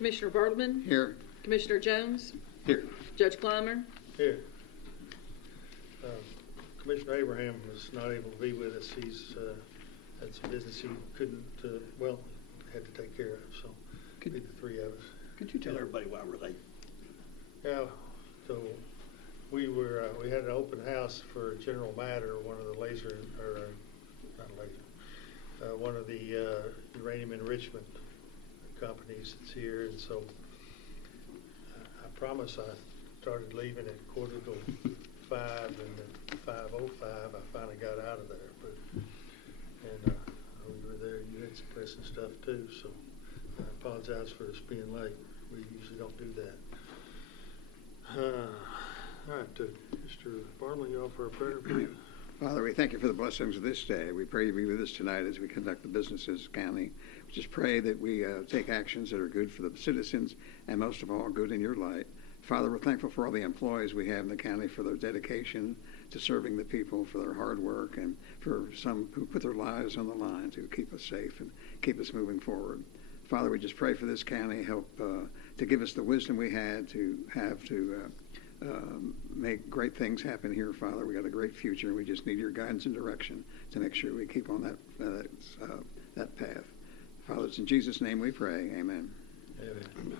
Commissioner Bartleman. Here. Commissioner Jones. Here. Judge Clymer. Here. Commissioner Abraham was not able to be with us. He's had some business he couldn't, had to take care of, so it'd be the three of us. Could you tell everybody why we're late? Yeah, so we had an open house for General Matter, one of the one of the uranium enrichment companies that's here, and so I promise I started leaving at 4:45, and at 5:05 I finally got out of there. And we were there. You had some pressing stuff too, so I apologize for us being late. We usually don't do that. All right, Mr. Bartley, you offer a prayer, please. Father, we thank you for the blessings of this day. We pray you be with us tonight as we conduct the businesses county. We just pray that we take actions that are good for the citizens and most of all good in your light. Father, we're thankful for all the employees we have in the county, for their dedication to serving the people, for their hard work, and for some who put their lives on the line to keep us safe and keep us moving forward. Father, we just pray for this county, help to give us the wisdom we had to have to make great things happen here, Father. We got a great future, and we just need your guidance and direction to make sure we keep on that path. Father, it's in Jesus' name we pray. Amen. Amen.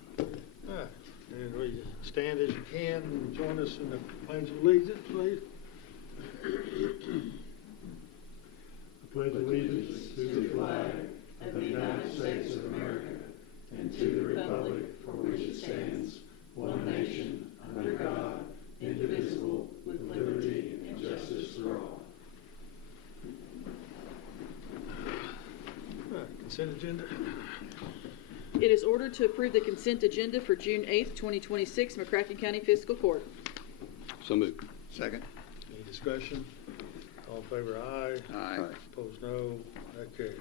All right. And we stand as you can and join us in the Pledge of Allegiance, please. I pledge allegiance to the flag of the United States of America and to the republic for which it stands, one nation, under God, indivisible, with liberty and justice for all. All right, consent agenda. It is ordered to approve the consent agenda for June 8th, 2026, McCracken County Fiscal Court. So moved. Second. Any discussion? All in favor, aye. Aye. Opposed, no. That carries.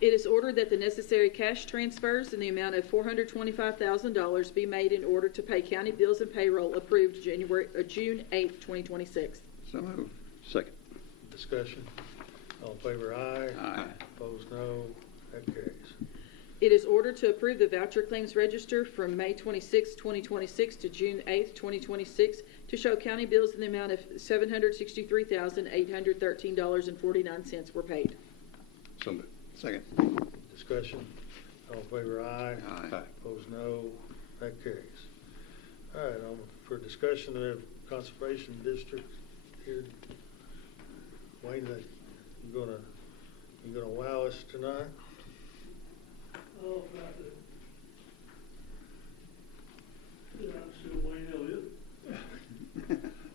It is ordered that the necessary cash transfers in the amount of $425,000 be made in order to pay county bills and payroll approved June 8th, 2026. So moved. Second. Discussion? All in favor, aye. Aye. Opposed, no. That carries. It is ordered to approve the voucher claims register from May 26, 2026 to June 8, 2026 to show county bills in the amount of $763,813.49 were paid. So moved. Second. Discussion? All in favor, aye. Aye. Opposed, no. That carries. All right, for discussion of Conservation District here, Wayne, you gonna wow us tonight? Oh, about to. Yeah, I'm still Wayne Elliott.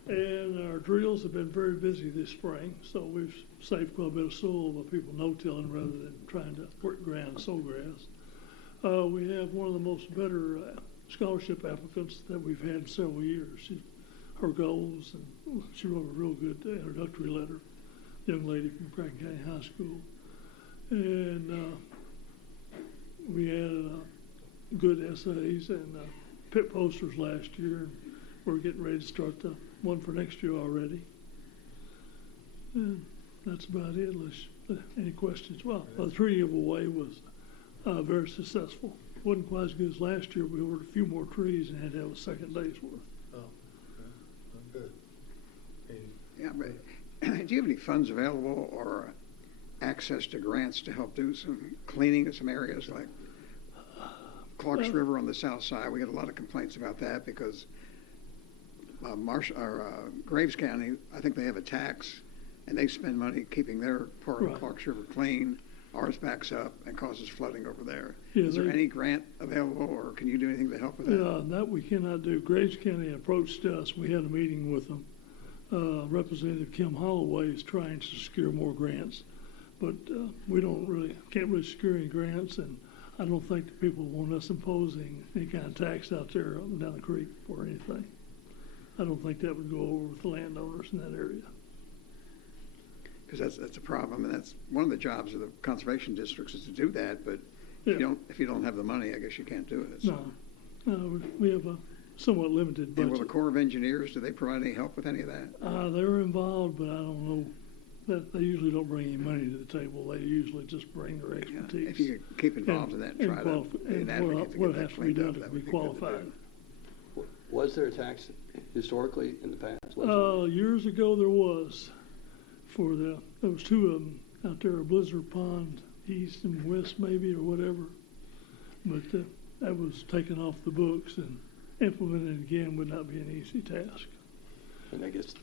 And our drills have been very busy this spring, so we've saved quite a bit of soil by people no-tilling rather than trying to work ground and sow grass. We have one of the most better scholarship applicants that we've had in several years. Her goals, and she wrote a real good introductory letter, young lady from McCracken County High School. And we had good essays and pit posters last year. We're getting ready to start the one for next year already. And that's about it, unless any questions. Well, the tree giveaway was very successful. Wasn't quite as good as last year. We ordered a few more trees and had to have a second day's worth. Oh, okay. Good. Yeah, but do you have any funds available or access to grants to help do some cleaning of some areas like Clark's River on the south side? We get a lot of complaints about that because Graves County, I think they have a tax, and they spend money keeping their part of Clark's River clean. Ours backs up and causes flooding over there. Yeah, is there any grant available, or can you do anything to help with that? Yeah, that we cannot do. Graves County approached us. We had a meeting with them. Representative Kim Holloway is trying to secure more grants, but we can't really secure any grants, and I don't think the people want us imposing any kind of tax out there up and down the creek or anything. I don't think that would go over with the landowners in that area. Because that's a problem, and that's one of the jobs of the conservation districts is to do that. But if you don't have the money, I guess you can't do it. So. No, we have a somewhat limited budget. And will the Corps of Engineers, do they provide any help with any of that? They were involved, but I don't know that they usually don't bring any money to the table. They usually just bring their Yeah, expertise. if you could keep involved in that and try to be an advocate to what get that has to be cleaned done up, to that be would be good to qualified. do. Was there a tax historically in the past? Was Years ago there was, there was two of them out there, Blizzard Pond, east and west maybe, or whatever. But that was taken off the books, and implementing it again would not be an easy task. And I guess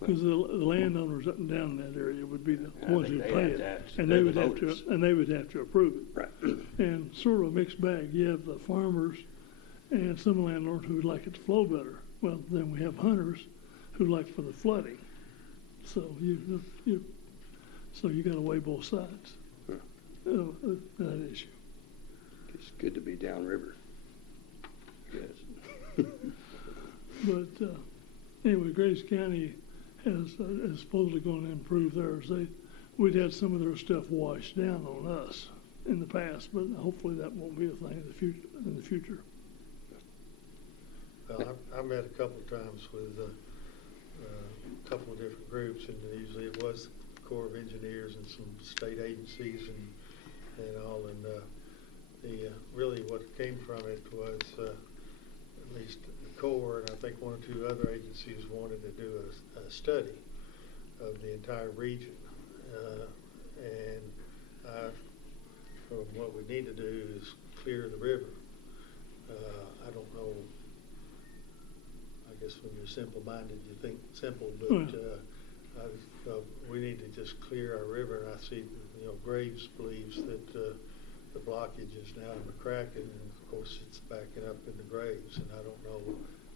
Because the landowners up and down in that area would be the I ones think who they pay have it, to have- and they're they the would have to, voters. and they would have to approve it. right. And sort of a mixed bag. You have the farmers and some landlords who would like it to flow better. Well, then we have hunters who like for the flooding. So you got to weigh both sides of that issue. It's good to be downriver. Yes. But anyway, Grace County is supposedly going to improve theirs. We'd had some of their stuff washed down on us in the past, but hopefully that won't be a thing in the future. Well, I met a couple of times with a couple of different groups, and usually it was the Corps of Engineers and some state agencies and all. And really what came from it was at least the Corps, and I think one or two other agencies wanted to do a study of the entire region. From what we need to do is clear the river. I don't know. I guess when you're simple-minded, you think simple, but we need to just clear our river. And I see, Graves believes that the blockage is now in McCracken, and of course it's backing up into Graves. And I don't know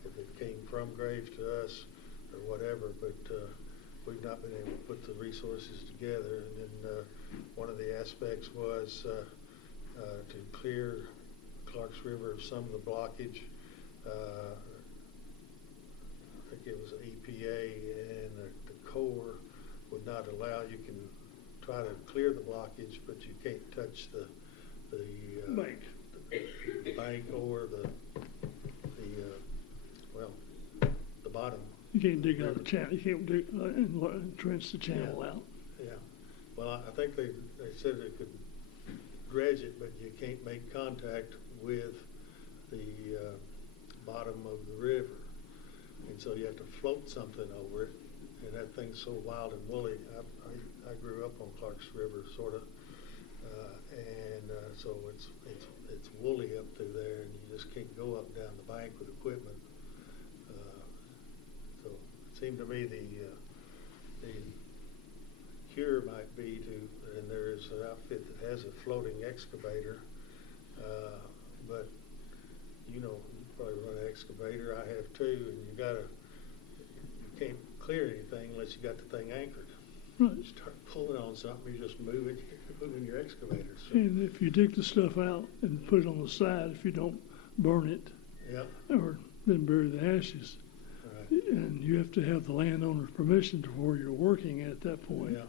if it came from Graves to us or whatever, but we've not been able to put the resources together. And then one of the aspects was to clear Clark's River of some of the blockage. I think it was EPA and the Corps would not allow. You can try to clear the blockage, but you can't touch the Bank. the bank or the bottom. You can't dig out the channel. You can't dig and trench the channel out. Yeah. Well, I think they said they could dredge it, but you can't make contact with the bottom of the river. And so you have to float something over it, and that thing's so wild and woolly. I grew up on Clark's River, sort of, and so it's woolly up through there, and you just can't go up and down the bank with equipment. So it seemed to me the cure might be to, and there is an outfit that has a floating excavator, but you probably run an excavator. I have too, and you can't clear anything unless you got the thing anchored. Right. You start pulling on something, you're just moving your excavator. So, And if you dig the stuff out and put it on the side, if you don't burn it, yeah, or then bury the ashes, right. and you have to have the landowner's permission before you're working at that point. Yeah,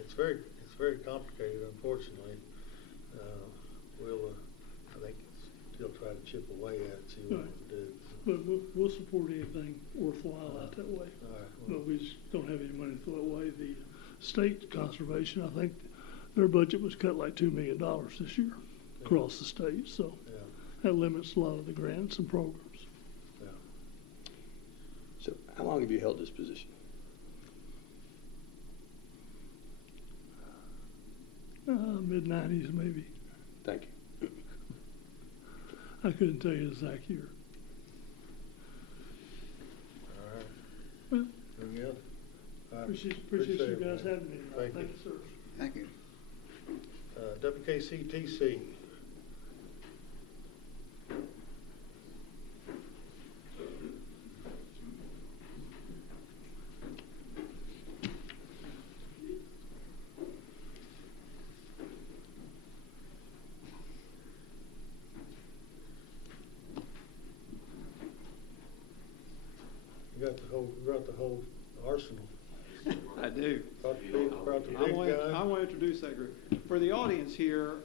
it's very complicated. Unfortunately, we'll I think still try to chip away at it, see what Right. we can do. But we'll support anything worthwhile out that way. All right. But we just don't have any money to throw away. The state conservation, I think their budget was cut like $2 million this year across the state. So Yeah. that limits a lot of the grants and programs. Yeah. So how long have you held this position? Mid-90s maybe. Thank you. I couldn't tell you the exact year. All right. Well, Anything else? All right. appreciate you it, guys man. having me. Thank you. Thank you, sir. Thank you. WKCTC. You got the whole arsenal. I do. Brought the I'm big going guy. to introduce that group. For the audience here,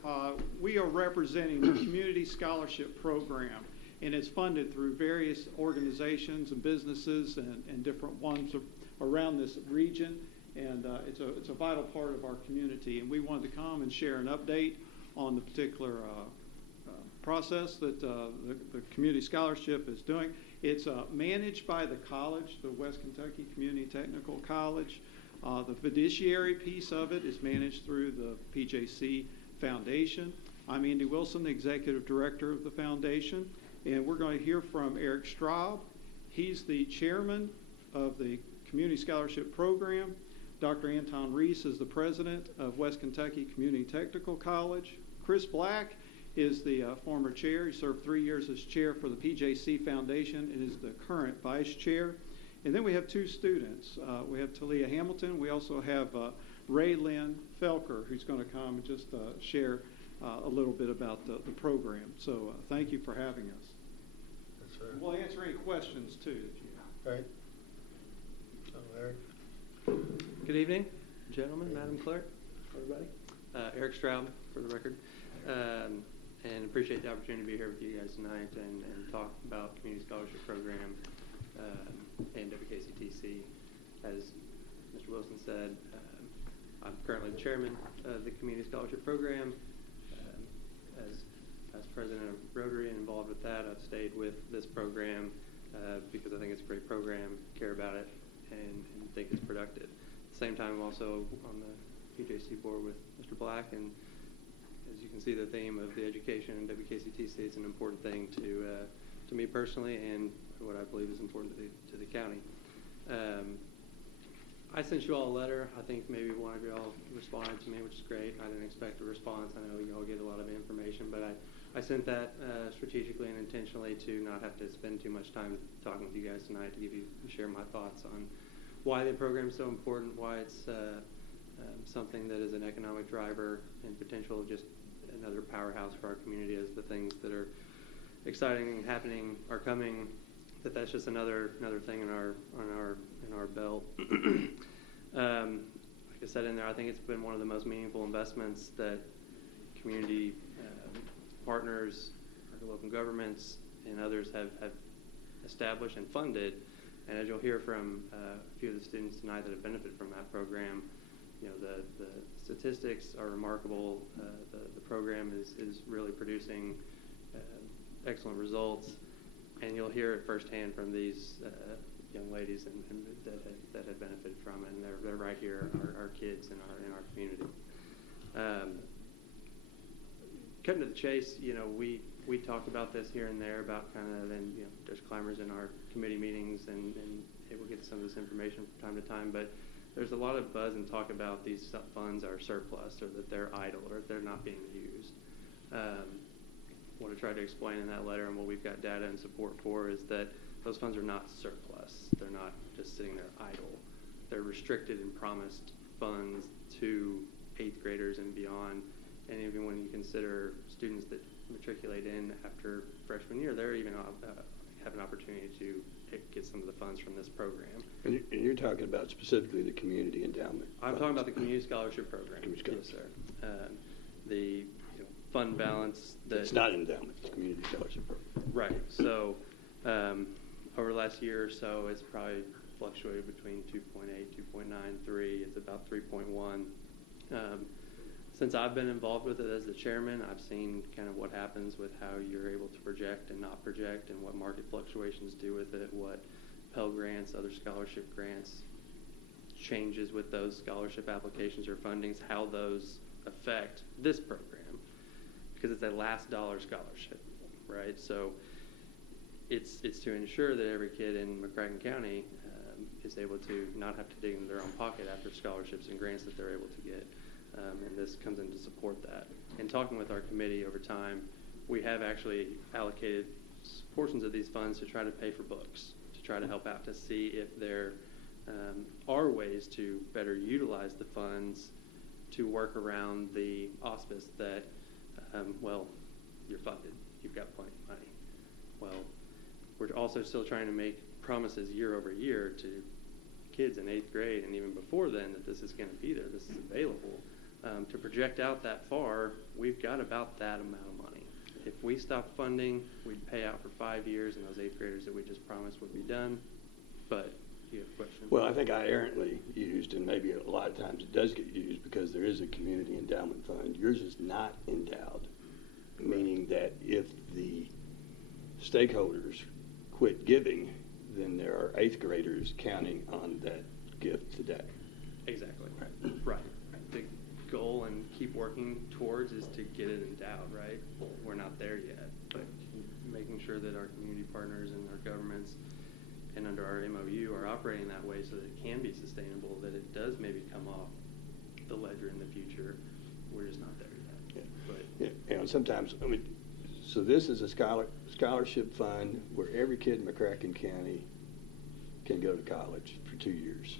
we are representing the Community Scholarship Program, and it's funded through various organizations and businesses and different ones around this region. and it's a vital part of our community. And we wanted to come and share an update on the particular process that the Community Scholarship is doing. It's managed by the college, the West Kentucky Community Technical College. The fiduciary piece of it is managed through the PJC Foundation. I'm Andy Wilson, the Executive Director of the Foundation, and we're going to hear from Eric Straub. He's the Chairman of the Community Scholarship Program. Dr. Anton Reese is the President of West Kentucky Community Technical College. Chris Black is the former chair. He served 3 years as chair for the PJC Foundation and is the current vice chair. And then we have two students. We have Talia Hamilton. We also have Ray Lynn Felker, who's going to come and just share a little bit about the program. So thank you for having us. That's right. We'll answer any questions, too, that you have. Right. So, Eric. Good evening, gentlemen, Madam Clerk, everybody. Eric Straub, for the record. And appreciate the opportunity to be here with you guys tonight and talk about Community Scholarship Program and WKCTC. As Mr. Wilson said, I'm currently the chairman of the Community Scholarship Program. As president of Rotary and involved with that, I've stayed with this program because I think it's a great program, care about it, and think it's productive. At the same time, I'm also on the PJC board with Mr. Black, and as you can see, the theme of the education in WKCTC is an important thing to me personally, and what I believe is important to the county. I sent you all a letter. I think maybe one of you all responded to me, which is great. I didn't expect a response. I know you all get a lot of information, but I sent that strategically and intentionally to not have to spend too much time talking with you guys tonight to share my thoughts on why the program is so important, why it's something that is an economic driver and potential just another powerhouse for our community as the things that are exciting and happening are coming. That's just another thing in our belt. Like I said in there, I think it's been one of the most meaningful investments that community partners, our local governments, and others have established and funded. And as you'll hear from a few of the students tonight that have benefited from that program, you know, the statistics are remarkable. The program is really producing excellent results, and you'll hear it firsthand from these young ladies and that have benefited from it, and they're right here, our kids in our community. Cutting to the chase, you know, we talk about this here and there about kind of, and you know, there's climbers in our committee meetings, and we'll get some of this information from time to time, but there's a lot of buzz and talk about these funds are surplus or that they're idle or they're not being used. What I tried to explain in that letter and what we've got data and support for is that those funds are not surplus. They're not just sitting there idle. They're restricted and promised funds to 8th graders and beyond. And even when you consider students that matriculate in after freshman year, they're even have an opportunity to get some of the funds from this program. And you're talking about specifically the community endowment. I'm talking about the Community Scholarship Program. Yes, sir. The fund balance. It's not endowment. It's Community Scholarship Program. Right. So over the last year or so, it's probably fluctuated between 2.8, 2.93. It's about 3.1. Since I've been involved with it as the chairman, I've seen kind of what happens with how you're able to project and not project and what market fluctuations do with it, what Pell Grants, other scholarship grants, changes with those scholarship applications or fundings, how those affect this program, because it's a last dollar scholarship, right? So it's to ensure that every kid in McCracken County is able to not have to dig into their own pocket after scholarships and grants that they're able to get. And this comes in to support that. In talking with our committee over time, we have actually allocated portions of these funds to try to pay for books, to try to help out to see if there are ways to better utilize the funds to work around the auspice that, well, you're funded, you've got plenty of money. Well, we're also still trying to make promises year over year to kids in 8th grade and even before then that this is going to be there, this is available. To project out that far, we've got about that amount of money. If we stop funding, we'd pay out for 5 years, and those 8th graders that we just promised would be done. But you have a question? Well, I think I errantly used, and maybe a lot of times it does get used because there is a community endowment fund. Yours is not endowed, meaning that if the stakeholders quit giving, then there are eighth graders counting on that gift today. Exactly. Right. Right. The goal and keep working towards is to get it endowed, right? We're not there yet, but making sure that our community partners and our governments and under our MOU are operating that way so that it can be sustainable, that it does maybe come off the ledger in the future. We're just not there yet. Yeah. But Yeah. And sometimes, I mean, so this is a scholarship fund where every kid in McCracken County can go to college for 2 years.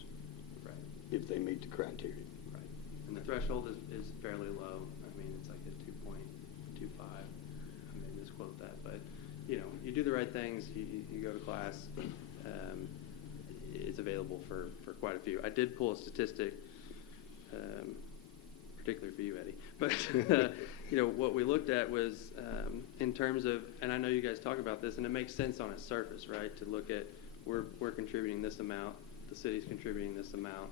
Right. If they meet the criteria. Right. And the threshold is fairly low. I mean, it's like a 2.25. I may misquote that, but you know, you do the right things, you go to class, it's available for quite a few. I did pull a statistic, particularly for you, Eddie, but you know, what we looked at was in terms of, and I know you guys talk about this, and it makes sense on its surface, right, to look at we're contributing this amount, the city's contributing this amount,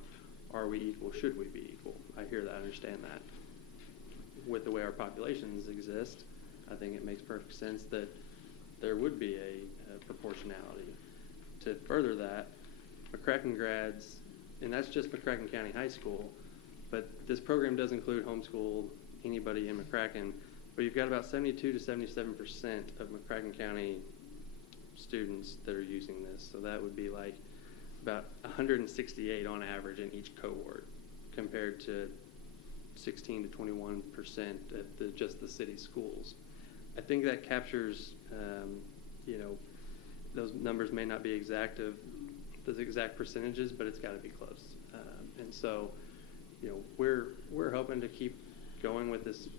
are we equal, should we be equal? I hear that, I understand that. With the way our populations exist, I think it makes perfect sense that there would be a proportionality. To further that, McCracken grads, and that's just McCracken County High School, but this program does include homeschool anybody in McCracken, but you've got about 72 to 77% of McCracken County students that are using this. So that would be like about 168 on average in each cohort compared to 16 to 21% at just the city schools. I think that captures, you know, those numbers may not be exact of those exact percentages, but it's got to be close. And so, you know, we're hoping to keep going with this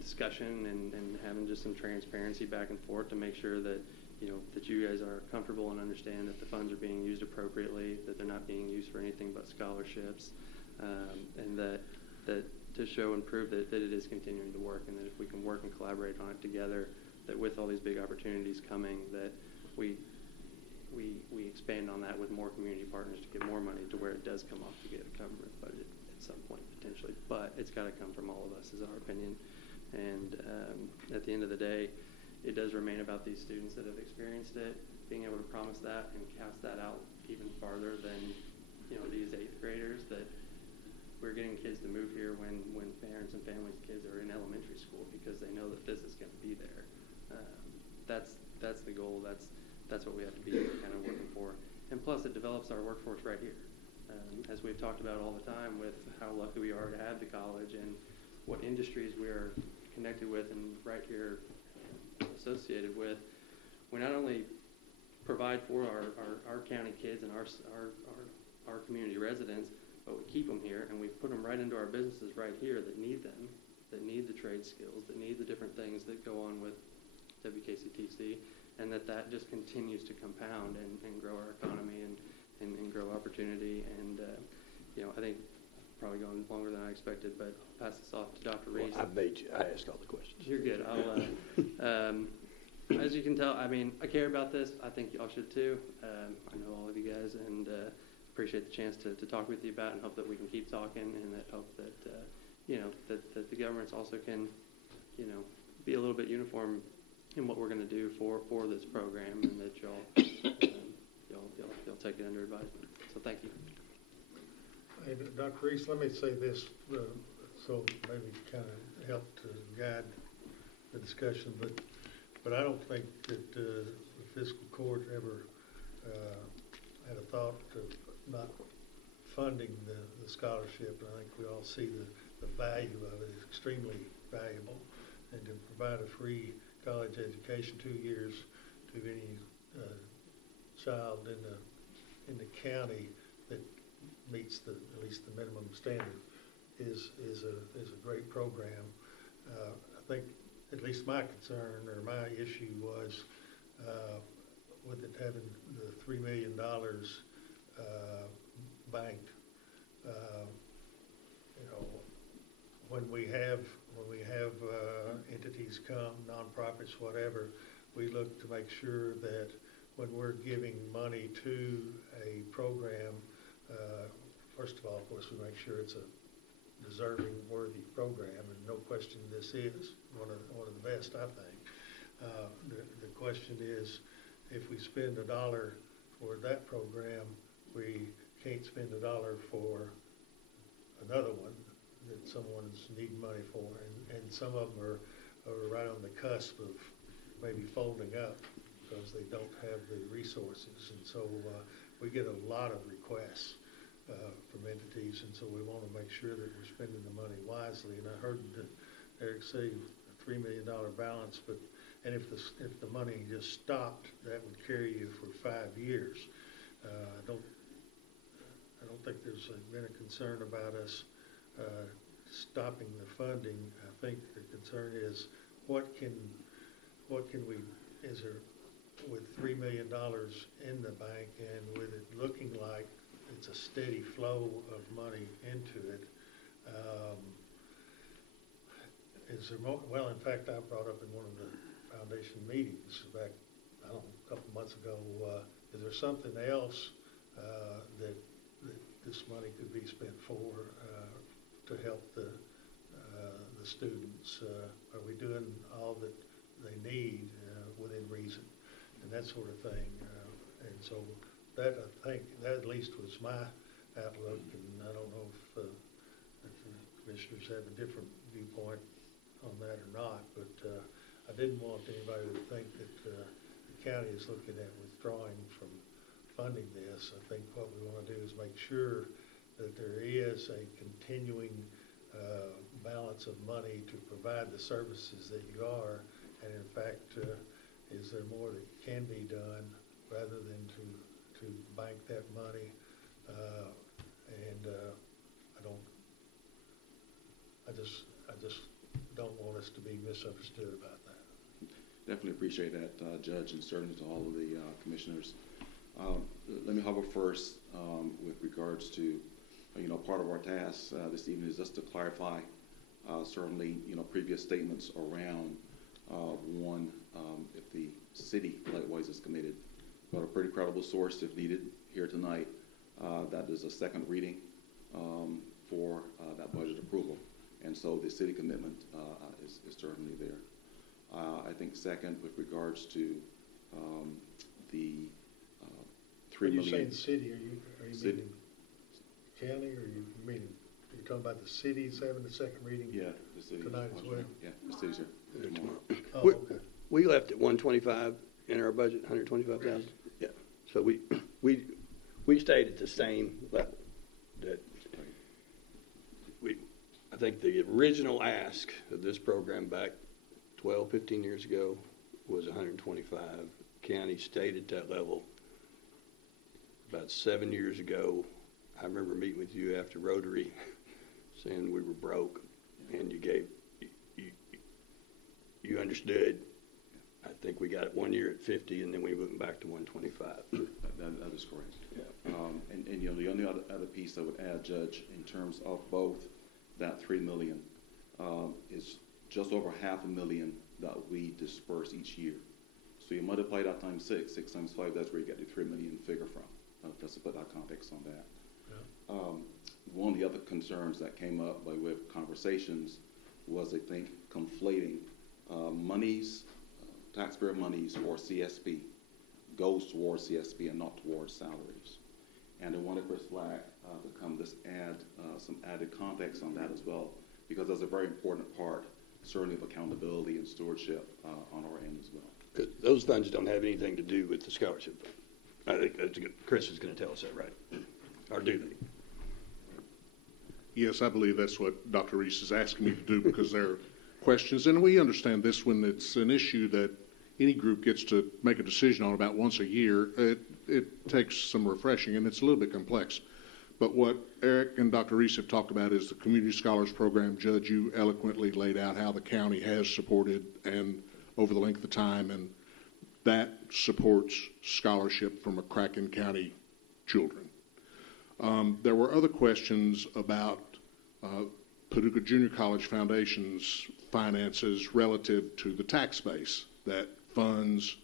discussion and having just some transparency back and forth to make sure that, you know, that you guys are comfortable and understand that the funds are being used appropriately, that they're not being used for anything but scholarships, and that to show and prove that it is continuing to work, and that if we can work and collaborate on it together, that with all these big opportunities coming, that we expand on that with more community partners to get more money to where it does come off to get a government budget at some point potentially. But it's got to come from all of us, is our opinion. And at the end of the day, it does remain about these students that have experienced it, being able to promise that and cast that out even farther than, you know, these eighth graders, that we're getting kids to move here when parents and families' kids are in elementary school because they know that this is going to be there. That's the goal. That's what we have to be kind of working for. And plus, it develops our workforce right here. As we've talked about all the time with how lucky we are to have the college and what industries we're connected with and right here associated with, we not only provide for our county kids and our community residents, but we keep them here and we put them right into our businesses right here that need them, that need the trade skills, that need the different things that go on with WKCTC, and that just continues to compound and grow our economy and grow opportunity. And, you know, I think I've probably gone longer than I expected, but I'll pass this off to Dr. Reese. Well, I asked all the questions. You're good. As you can tell, I mean, I care about this. I think y'all should too. I know all of you guys, and appreciate the chance to talk with you about it, and hope that we can keep talking, and that hope that, you know, that the governments also can, you know, be a little bit uniform in what we're going to do for this program, and that y'all take it under advisement. So thank you. Hey, Dr. Reese, let me say this, so maybe kind of help to guide the discussion, but I don't think that the fiscal court ever had a thought of not funding the scholarship. And I think we all see the value of it is extremely valuable, and to provide a free college education 2 years to any child in the county that meets at least the minimum standard is a great program. I think at least my concern or my issue was with it having the $3 million banked. You know, when we have entities come, nonprofits, whatever, we look to make sure that when we're giving money to a program first of all, of course, we make sure it's a deserving, worthy program, and no question this is one of the best, I think. The question is, if we spend $1 for that program, we can't spend $1 for another one that someone's needing money for, and some of them are right on the cusp of maybe folding up because they don't have the resources, and so we get a lot of requests from entities, and so we want to make sure that we're spending the money wisely. And I heard Eric say a $3 million balance, and if the money just stopped, that would carry you for 5 years. I don't think there's been a concern about us stopping the funding. I think the concern is what can we, is there, with $3 million in the bank and with it looking like it's a steady flow of money into it, is there more, well, in fact, I brought up in one of the foundation meetings back, I don't know, a couple months ago, is there something else that this money could be spent for to help the students? Are we doing all that they need within reason, and that sort of thing? And so that, I think, that at least was my outlook, and I don't know if the commissioners have a different viewpoint on that or not, but I didn't want anybody to think that the county is looking at withdrawing from funding this. I think what we want to do is make sure that there is a continuing balance of money to provide the services that you are, and in fact, is there more that can be done rather than to bank that money? I just don't want us to be misunderstood about that. Definitely appreciate that, Judge, and certainly to all of the commissioners. Let me hover first with regards to, part of our task this evening is just to clarify certainly, previous statements around one, if the city likewise is committed, but a pretty credible source if needed here tonight. That is a second reading for that budget approval, and so the city commitment is certainly there. I think second, with regards to the $3 million. When you say the city, are you city. meaning county, or you're talking about the cities having the second reading? Yeah, the city tonight as well. Yeah, the city's here tomorrow. Oh, okay. We left at 125 in our budget, 125,000. Yeah. So we stayed at the same level. That I think the original ask of this program back 12, 15 years ago was 125. County stayed at that level. About 7 years ago, I remember meeting with you after Rotary, saying we were broke, and you understood. I think we got it 1 year at 50, and then we went back to 125. That is correct. Yeah. And the only other piece I would add, Judge, in terms of both that $3 million is just over $500,000 that we disperse each year. So you multiply that times 6 times 5, that's where you get the $3 million figure from. Just to put that context on that. Yeah. One of the other concerns that came up by way of conversations was, I think, conflating monies, taxpayer monies for CSP goes towards CSP and not towards salaries. And I wanted Chris Black to come just add some added context on that as well, because that's a very important part, certainly, of accountability and stewardship on our end as well. Because those funds don't have anything to do with the scholarship fund. I think that's good. Chris is going to tell us that, right? Or do they? Yes, I believe that's what Dr. Reese is asking me to do, because there are questions, and we understand this when it's an issue that any group gets to make a decision on about once a year. It takes some refreshing, and it's a little bit complex. But what Eric and Dr. Reese have talked about is the Community Scholars Program. Judge, you eloquently laid out how the county has supported and over the length of time, and that supports scholarship for McCracken County children. There were other questions about Paducah Junior College Foundation's finances relative to the tax base that funds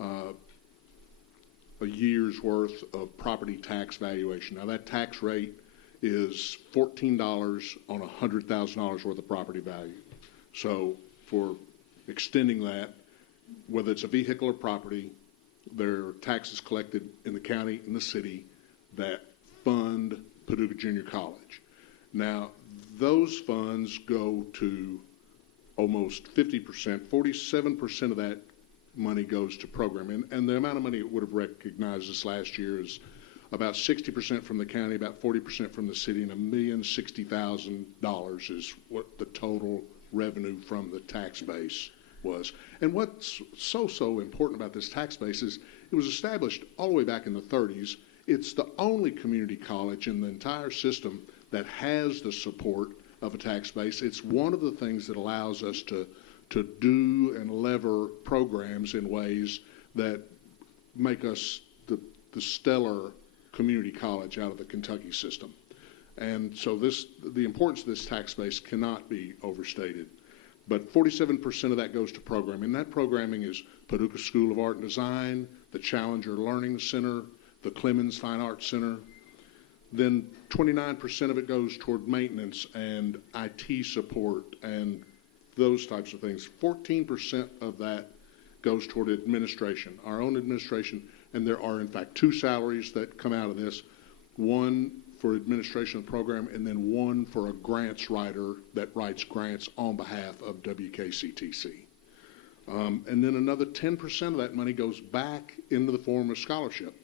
a year's worth of property tax valuation. Now, that tax rate is $14 on $100,000 worth of property value. So for extending that, whether it's a vehicle or property, there are taxes collected in the county and the city that fund Paducah Junior College. Now, those funds go to almost 50%, 47% of that money goes to programming. And the amount of money it would have recognized this last year is about 60% from the county, about 40% from the city, and $1,060,000 is what the total revenue from the tax base was. And what's so important about this tax base is it was established all the way back in the 30s. It's the only community college in the entire system that has the support of a tax base. It's one of the things that allows us to do and lever programs in ways that make us the stellar community college out of the Kentucky system. And so the importance of this tax base cannot be overstated. But 47% of that goes to programming. That programming is Paducah School of Art and Design, the Challenger Learning Center, the Clemens Fine Arts Center. Then 29% of it goes toward maintenance and IT support and those types of things. 14% of that goes toward administration, our own administration, and there are in fact 2 salaries that come out of this, one for administration of the program and then one for a grants writer that writes grants on behalf of WKCTC. And then another 10% of that money goes back into the form of scholarship.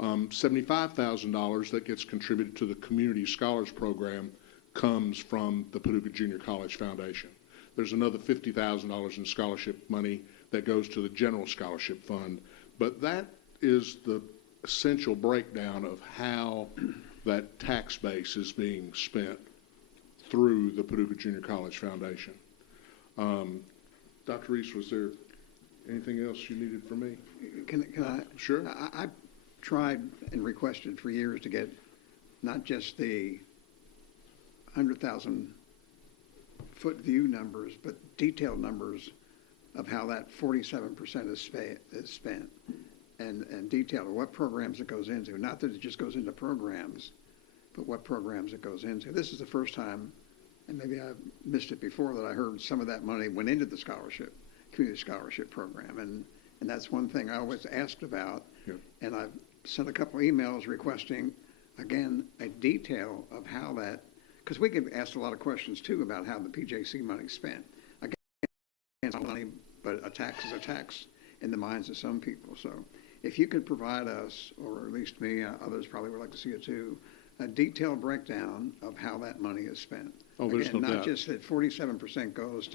$75,000 that gets contributed to the Community Scholars Program comes from the Paducah Junior College Foundation. There's another $50,000 in scholarship money that goes to the General Scholarship Fund. But that is the essential breakdown of how that tax base is being spent through the Paducah Junior College Foundation. Dr. Reese, was there anything else you needed from me? Can I? Sure. I tried and requested for years to get not just the 100,000 foot view numbers, but detailed numbers of how that 47% is spent and detailed what programs it goes into. Not that it just goes into programs, but what programs it goes into. This is the first time, and maybe I've missed it before, that I heard some of that money went into the community scholarship program. And that's one thing I always asked about. Yep. And I've sent a couple emails requesting, again, a detail of how that, because we get asked a lot of questions too about how the PJC money's spent. Again, it's money, but a tax is a tax in the minds of some people. So if you could provide us, or at least me, others probably would like to see it too, a detailed breakdown of how that money is spent. Oh, there's again, no not doubt. just that 47% goes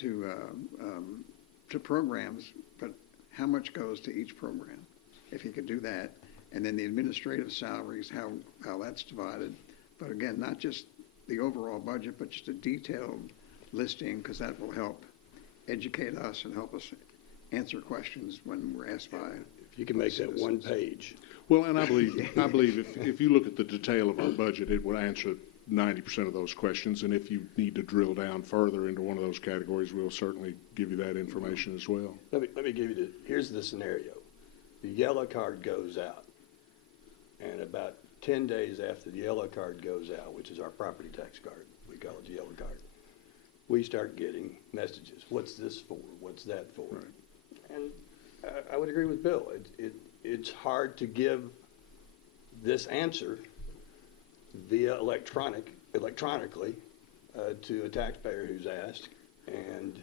to programs, but how much goes to each program. If you could do that, and then the administrative salaries, how that's divided. But again, not just the overall budget, but just a detailed listing, because that will help educate us and help us answer questions when we're asked by. If you can make that one page. Well, and I believe if you look at the detail of our budget, it would answer 90% of those questions. And if you need to drill down further into one of those categories, we'll certainly give you that information as well. Let me give you here's the scenario. The yellow card goes out, and about 10 days after the yellow card goes out, which is our property tax card, we call it the yellow card, we start getting messages. What's this for? What's that for? Right. And I would agree with Bill. It's hard to give this answer via electronically to a taxpayer who's asked. And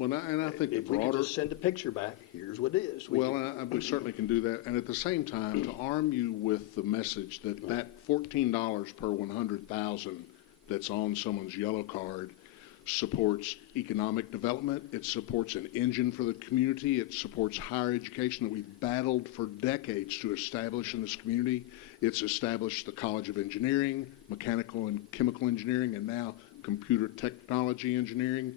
Well, and I think if the we broader. could just send a picture back, here's what it is. Well, and we certainly can do that. And at the same time, to arm you with the message that that $14 per 100,000 that's on someone's yellow card supports economic development. It supports an engine for the community. It supports higher education that we've battled for decades to establish in this community. It's established the College of Engineering, Mechanical and Chemical Engineering, and now Computer Technology Engineering.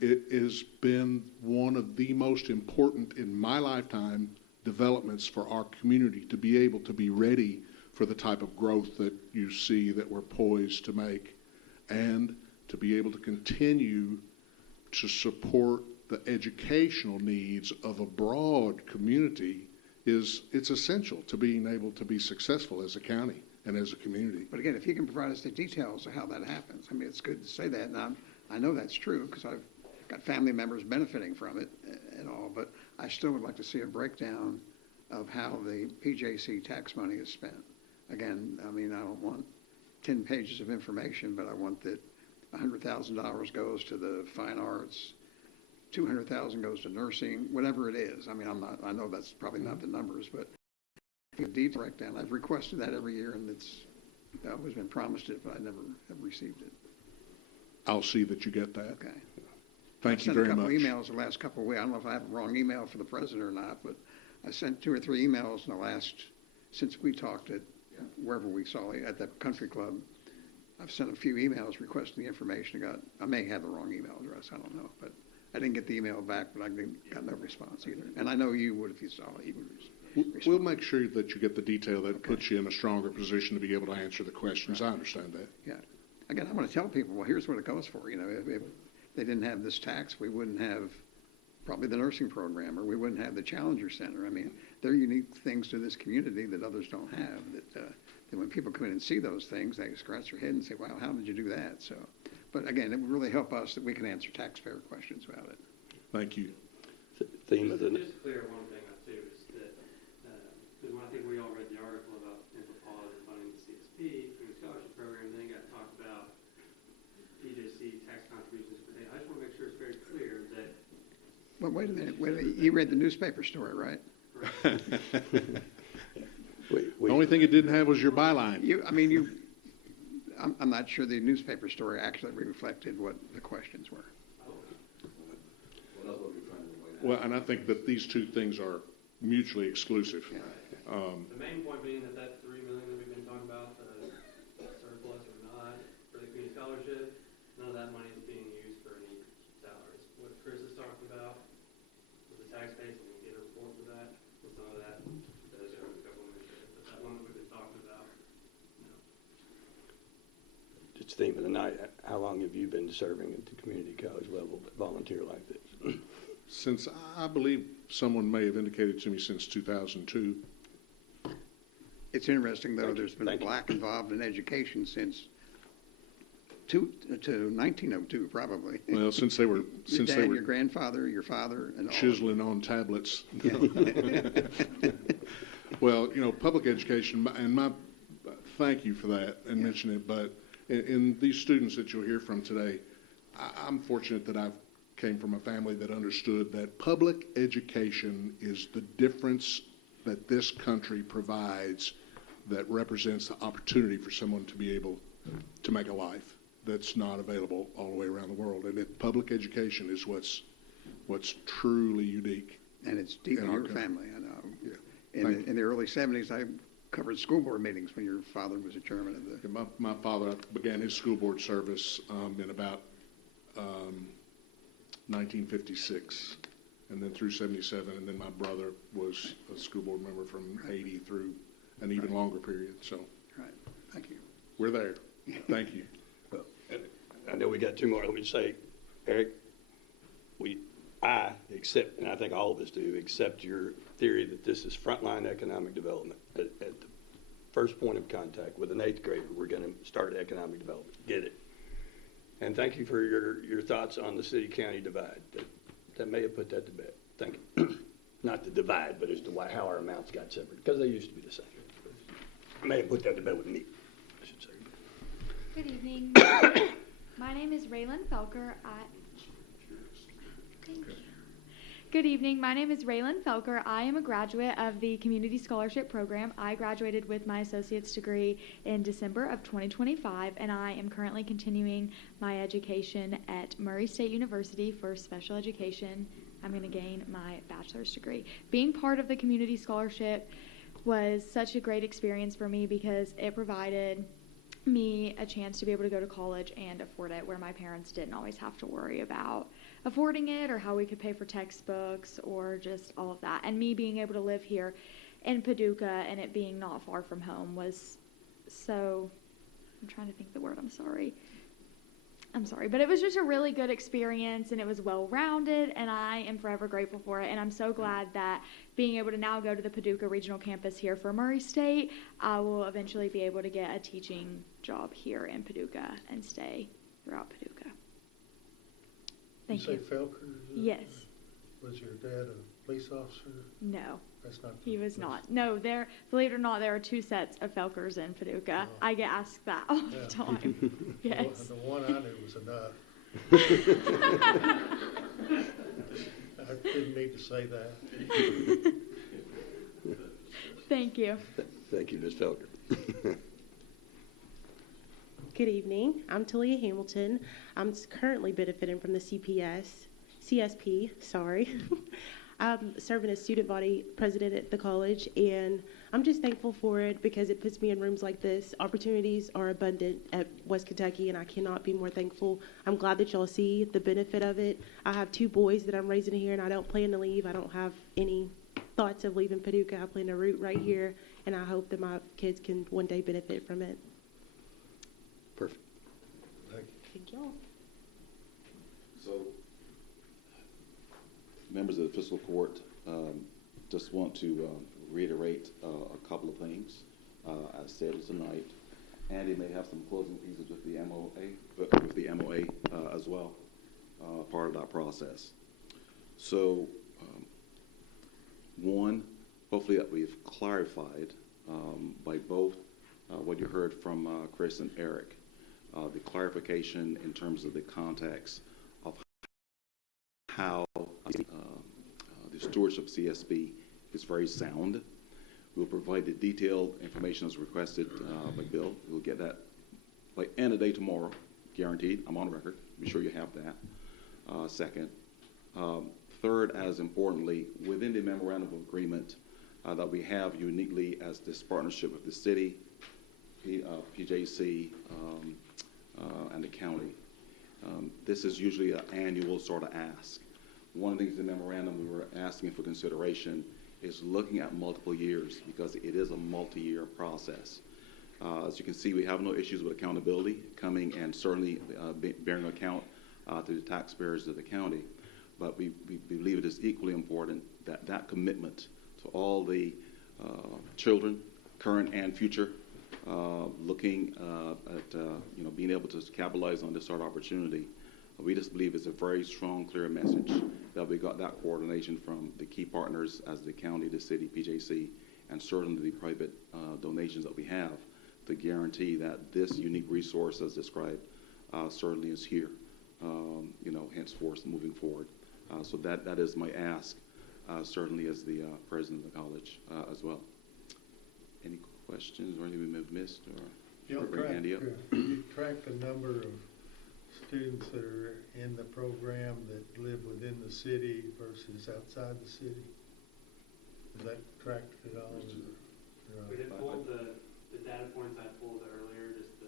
It has been one of the most important in my lifetime developments for our community to be able to be ready for the type of growth that you see that we're poised to make, and to be able to continue to support the educational needs of a broad community it's essential to being able to be successful as a county and as a community. But again, if you can provide us the details of how that happens, I mean, it's good to say that, and I know that's true because I've got family members benefiting from it and all, but I still would like to see a breakdown of how the PJC tax money is spent. Again, I mean, I don't want 10 pages of information, but I want that $100,000 goes to the fine arts, $200,000 goes to nursing, whatever it is. I mean, I know that's probably not the numbers, but a detailed breakdown. I've requested that every year, and it's always been promised it, but I never have received it. I'll see that you get that. Okay. Thank you very much. I sent a couple emails the last couple of weeks. I don't know if I have a wrong email for the president or not, but I sent 2 or 3 emails in the last, since we talked at wherever we saw it, at the country club. I've sent a few emails requesting the information. I may have the wrong email address. I don't know, but I didn't get the email back, but I got no response either. And I know you would if you saw it. You would respond. We'll make sure that you get the detail that puts you in a stronger position to be able to answer the questions. Right. I understand that. Yeah. Again, I want to tell people, well, here's what it goes for. You know, if they didn't have this tax, we wouldn't have probably the nursing program, or we wouldn't have the Challenger Center. I mean, there are unique things to this community that others don't have. That when people come in and see those things, they scratch their head and say, wow, how did you do that? So, but again, it would really help us that we can answer taxpayer questions about it. Thank you. Theme of the Just to clear one thing up too is that because when I think we all read the article about pause and funding the CSP, the scholarship program, then got talked about PJC tax contributions per day. I just want to make sure it's very clear that. Well, wait a minute. You read the newspaper story, right? The only thing it didn't have was your byline. I'm not sure the newspaper story actually reflected what the questions were. Well, and I think that these two things are mutually exclusive. Yeah. The main point being that $3 million that we've been talking about, surplus or not, for the community scholarship, none of that money is being used for any salaries. What Chris is talking about with the tax base, and we can get a report for that, with some of that, those are a couple of minutes. But that one that we've been talking about, no. It's the theme of the night. How long have you been serving at the community college level, volunteer like this? Since I believe someone may have indicated to me since 2002. It's interesting, though, there's been black involved in education since to 1902, probably. Well, since they were your grandfather, your father, and chiseling on tablets. Yeah. Well, public education, and thank you for that and mentioning it. But in these students that you'll hear from today, I'm fortunate that I've came from a family that understood that public education is the difference that this country provides that represents the opportunity for someone to be able to make a life that's not available all the way around the world. And public education is what's truly unique. And it's deep in your family, I know. Yeah. In the early 70s, I covered school board meetings when your father was a chairman of the... My father began his school board service in about 1956, and then through 77, and then my brother was a school board member from 80 through an even longer period. So, right. Thank you. We're there. Thank you. Well, I know we got 2 more. Let me say, Eric, I accept, and I think all of us do, accept your theory that this is frontline economic development. At the first point of contact with an 8th grader, we're going to start economic development. Get it. And thank you for your thoughts on the city-county divide. That may have put that to bed. Thank you. Not the divide, but as to how our amounts got separated, because they used to be the same. I may have put that to bed with me, I should say. Good evening. My name is Raylan Felker. Thank you. Good evening. My name is Raylan Felker. I am a graduate of the Community Scholarship Program. I graduated with my associate's degree in December of 2025, and I am currently continuing my education at Murray State University for special education. I'm going to gain my bachelor's degree. Being part of the Community Scholarship was such a great experience for me because it provided me a chance to be able to go to college and afford it, where my parents didn't always have to worry about affording it or how we could pay for textbooks or just all of that. And me being able to live here in Paducah and it being not far from home was so, I'm trying to think the word, I'm sorry. I'm sorry, but it was just a really good experience, and it was well-rounded, and I am forever grateful for it. And I'm so glad that being able to now go to the Paducah Regional Campus here for Murray State, I will eventually be able to get a teaching job here in Paducah and stay throughout Paducah. Thank you. You say Felker? Yes. Was your dad a police officer? No. That's not. He was not. No, believe it or not, there are 2 sets of Felkers in Paducah. Oh. I get asked that all the time. Yes. The one I knew was enough. I didn't need to say that. Thank you. Thank you, Ms. Felker. Good evening. I'm Talia Hamilton. I'm currently benefiting from the CSP, sorry. I'm serving as student body president at the college, and I'm just thankful for it because it puts me in rooms like this. Opportunities are abundant at West Kentucky, and I cannot be more thankful. I'm glad that y'all see the benefit of it. I have 2 boys that I'm raising here, and I don't plan to leave. I don't have any thoughts of leaving Paducah. I plan to root right here, and I hope that my kids can one day benefit from it. Perfect. Thank y'all. So, members of the fiscal court, just want to reiterate a couple of things. As stated tonight, Andy may have some closing pieces with the MOA, as well, part of that process. So, one, hopefully that we've clarified by both what you heard from Chris and Eric, the clarification in terms of the context of how the stewardship of CSB is very sound. We'll provide the detailed information as requested by Bill. We'll get that by end of day tomorrow, guaranteed. I'm on record. Be sure you have that. Second. Third, as importantly, within the memorandum of agreement that we have uniquely as this partnership with the city, PJC, and the county, this is usually an annual sort of ask. One of the things in the memorandum we were asking for consideration is looking at multiple years because it is a multi-year process. As you can see, we have no issues with accountability coming and certainly bearing account to the taxpayers of the county. But we believe it is equally important that that commitment to all the children, current and future, looking at being able to capitalize on this sort of opportunity. We just believe it's a very strong, clear message that we got that coordination from the key partners as the county, the city, PJC, and certainly the private donations that we have to guarantee that this unique resource as described certainly is here, henceforth moving forward. So that is my ask, certainly as the president of the college as well. Any questions or anything we may have missed? Or You track the number of students that are in the program that live within the city versus outside the city? Is that tracked at all? We did pull the data points I pulled earlier, just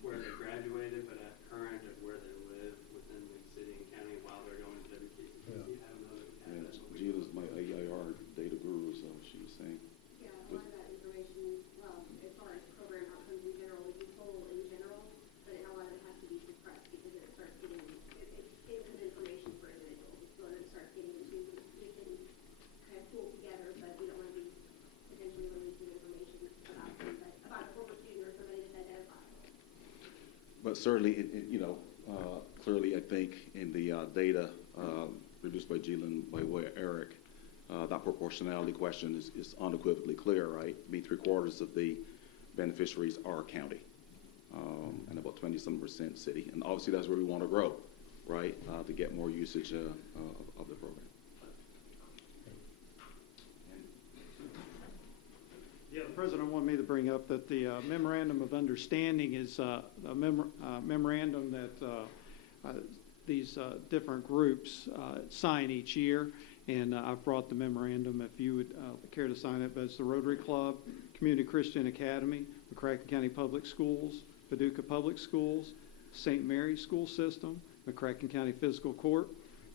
where they graduated, but at current of where they live within the city and county while they're going to WKCC. Yeah. I don't know that we have that. Gina's my AIR data guru, so she was saying. Yeah, a lot of that information, well, as far as program outcomes in general, we can pull in general, but a lot of it has to be suppressed because it starts getting, it is information for individuals. So when it starts getting into, we can kind of pull together, but we don't want to be potentially releasing information about them, but about a former student or somebody that's identifiable. But certainly, clearly, I think in the data produced by Gillian by way of Eric, that proportionality question is unequivocally clear, right? Be 3/4 of the beneficiaries are county, and about 20% city. And obviously, that's where we want to grow, right, to get more usage of the program. Yeah, the president wanted me to bring up that the memorandum of understanding is a memorandum that these different groups sign each year, and I've brought the memorandum if you would care to sign it. But it's the Rotary Club, Community Christian Academy, McCracken County Public Schools, Paducah Public Schools, St. Mary's School System, McCracken County Fiscal Court,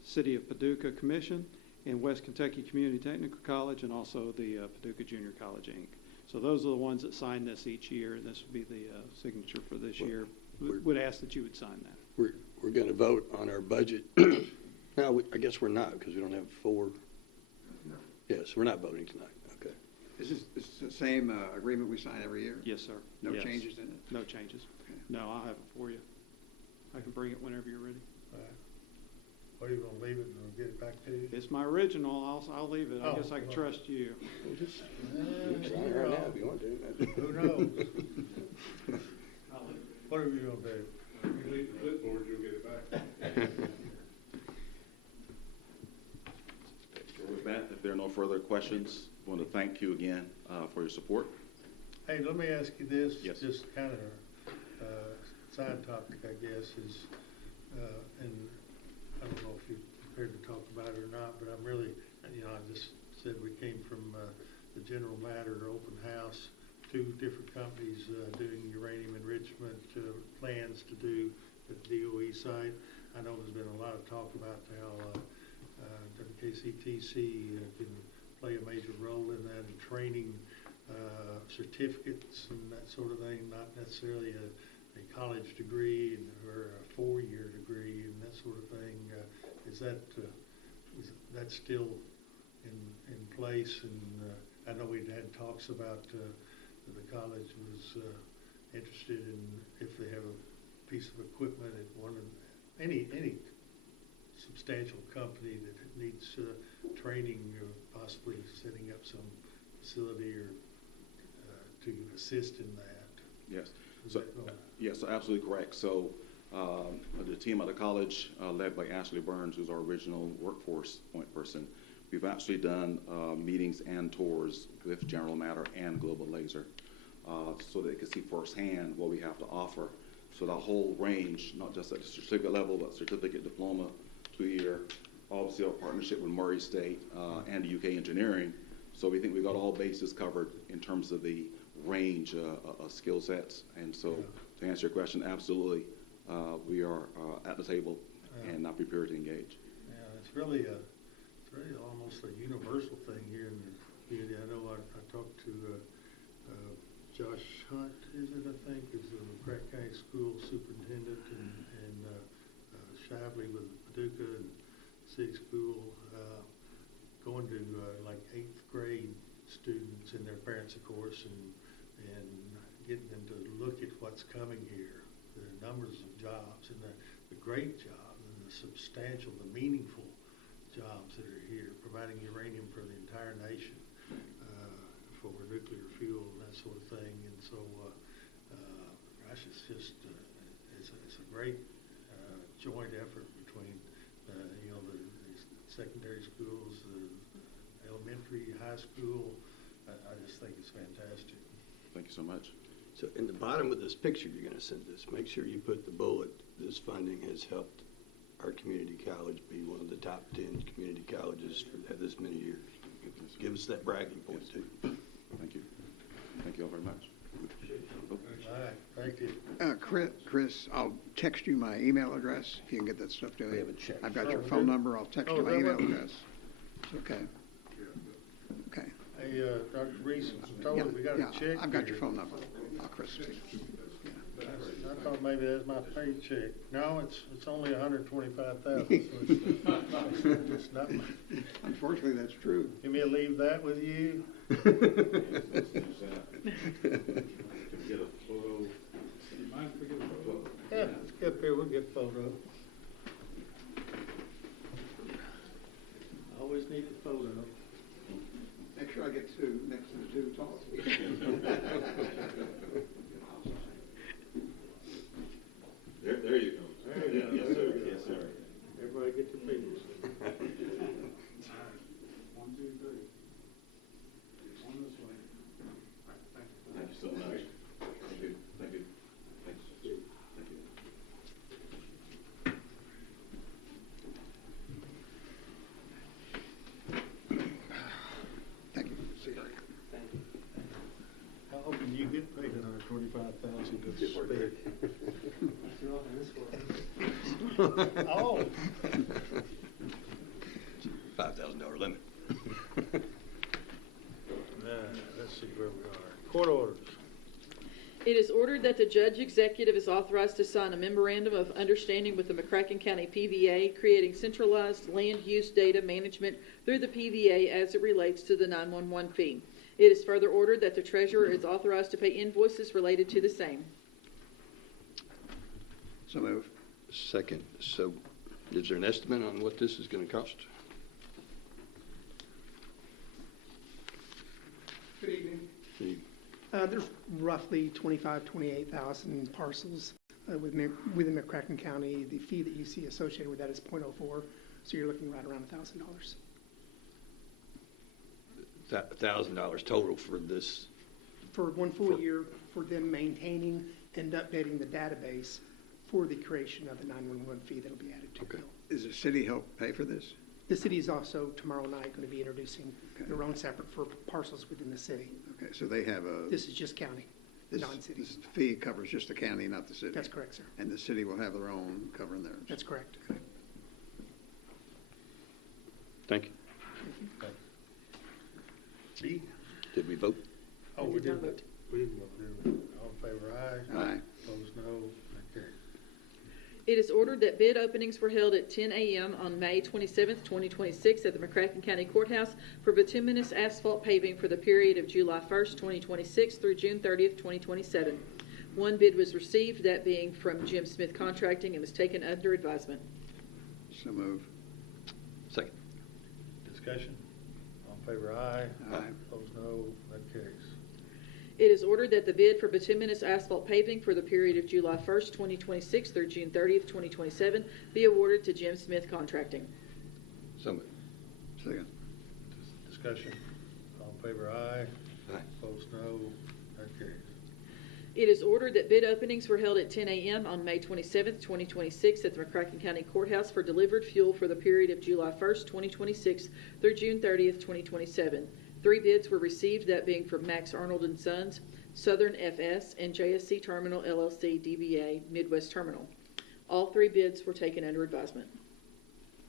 City of Paducah Commission, and West Kentucky Community Technical College, and also the Paducah Junior College, Inc. So those are the ones that sign this each year, and this would be the signature for this year. Would ask that you would sign that. we're going to vote on our budget. No, I guess we're not, because we don't have four. Yes, we're not voting tonight. Okay. Is this the same agreement we sign every year? Yes, sir. No Yes. changes in it? No changes. Okay. No, I'll have it for you. I can bring it whenever you're ready. All right. What, are you gonna leave it and we'll get it back to you? It's my original. I'll leave it. I Oh, guess I can well. trust you. You can sign it right now if you want to. Who knows? What are you gonna do? You leave the clipboard, you'll get it back. With that, if there are no further questions, I want to thank you again for your support. Hey, let me ask you this. Yes. Just kind of side topic, I guess, is, and I don't know if you're prepared to talk about it or not, but I'm really, I just said we came from the General Matter open house, 2 different companies doing uranium enrichment plans to do at the DOE site. I know there's been a lot of talk about how WKCTC can play a major role in that, and training certificates and that sort of thing, not necessarily a college degree or a 4-year degree and that sort of thing. Is that still in place? And I know we'd had talks about the college was interested in if they have a piece of equipment at one of any substantial company that needs training, possibly setting up some facility or to assist in that. Yes. Is So, that going- yes, absolutely correct. So the team at the college, led by Ashley Burns, who's our original workforce point person, we've actually done meetings and tours with General Matter and Global Laser so they can see firsthand what we have to offer. So the whole range, not just at the certificate level, but certificate, diploma, 2-year, obviously our partnership with Murray State and UK Engineering. So we think we got all bases covered in terms of the range of skill sets. And so to answer your question, absolutely, we are at the table and not prepared to engage. Yeah, it's really almost a universal thing here in the community. I know I talked to Josh Hunt, is it, I think, is the McCracken School Superintendent, and Shively with Paducah and City School, going to like 8th grade students and their parents, of course, and getting them to look at what's coming here, the numbers of jobs and the great jobs and the substantial, the meaningful jobs that are here, providing uranium for the entire nation for nuclear fuel and that sort of thing. And so, gosh, it's just it's a great joint effort between the secondary schools, the elementary, high school. I just think it's fantastic. Thank you so much. So in the bottom of this picture you're going to send us, make sure you put the bullet, this funding has helped our community college be one of the top 10 community colleges for this many years. Give us that bragging point too. Thank you. Thank you all very much. All right, thank you. Chris, I'll text you my email address if you can get that stuff to me. We have a check. I've got your Oh, phone good. number. I'll text Oh, you my is that email what- address. Okay. Okay. Hey, Dr. Reese, told Yeah, me we got yeah, a check. I've got your here. phone number. I'll Chris it to you. I thought maybe that's my paycheck. No, it's only 125,000. So it's not my, Unfortunately, that's true. give me a leave that with you. Get a photo. Yeah, let's get up here. We'll get a photo. I always need the photo. Make sure I get 2 next to the 2 tall. There you go. There you go. Yes, sir. Yes, sir. Everybody get their pictures. 1, 2, 3. One this way. Thank you so much. Thank you. Thank you. Thank you. Thank you. Thank you. See you. How often do you get paid 125,000 to spend? Oh. $5,000 limit. Let's see where we are. Court orders. It is ordered that the judge executive is authorized to sign a memorandum of understanding with the McCracken County PVA, creating centralized land use data management through the PVA as it relates to the 911 fee. It is further ordered that the treasurer is authorized to pay invoices related to the same. So move. Second. So is there an estimate on what this is going to cost? Good evening. The- There's roughly 28,000 parcels within McCracken County. The fee that you see associated with that is .04, so you're looking right around $1,000. $1,000 total for this. For one full year, for them maintaining and updating the database for the creation of the 911 fee that'll be added to the bill. Does the city help pay for this? The city is also tomorrow night going to be introducing their own separate for parcels within the city. Okay, so they have a... This is just county, this, non-city. this fee covers just the county, not the city? That's correct, sir. And the city will have their own covering theirs? That's correct. Okay. Thank you. B? Did we vote? Oh, we did vote. We didn't vote, did we? All in favor, aye. Aye. Opposed, no. That carries. It is ordered that bid openings were held at 10 a.m. on May 27th, 2026 at the McCracken County Courthouse for bituminous asphalt paving for the period of July 1st, 2026 through June 30th, 2027. One bid was received, that being from Jim Smith Contracting, and was taken under advisement. So move. Second. Discussion? All in favor, aye. Aye. Opposed, no. That carries. It is ordered that the bid for bituminous asphalt paving for the period of July 1st, 2026 through June 30th, 2027 be awarded to Jim Smith Contracting. So moved. Second. Discussion? All in favor, aye. Aye. Opposed, no. That carries. It is ordered that bid openings were held at 10 a.m. on May 27th, 2026 at the McCracken County Courthouse for delivered fuel for the period of July 1st, 2026 through June 30th, 2027. 3 bids were received, that being from Max Arnold & Sons, Southern FS, and JSC Terminal LLC DBA Midwest Terminal. All 3 bids were taken under advisement.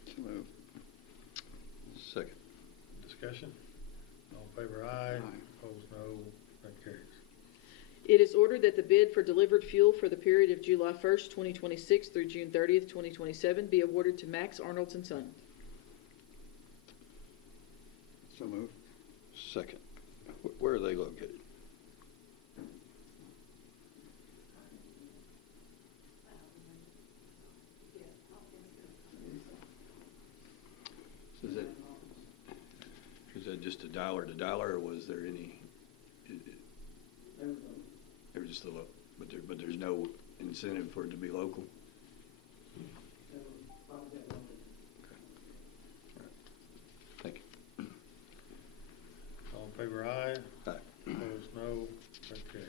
So move. Second. Discussion? All in favor, aye. Aye. Opposed, no. That carries. It is ordered that the bid for delivered fuel for the period of July 1st, 2026 through June 30th, 2027 be awarded to Max Arnold & Son. So move. Second. Where are they located? So is that just a dollar to dollar, or was there any? They were just a little, but there's no incentive for it to be local. Thank you. All in favor, aye. Aye. Opposed, no. That carries.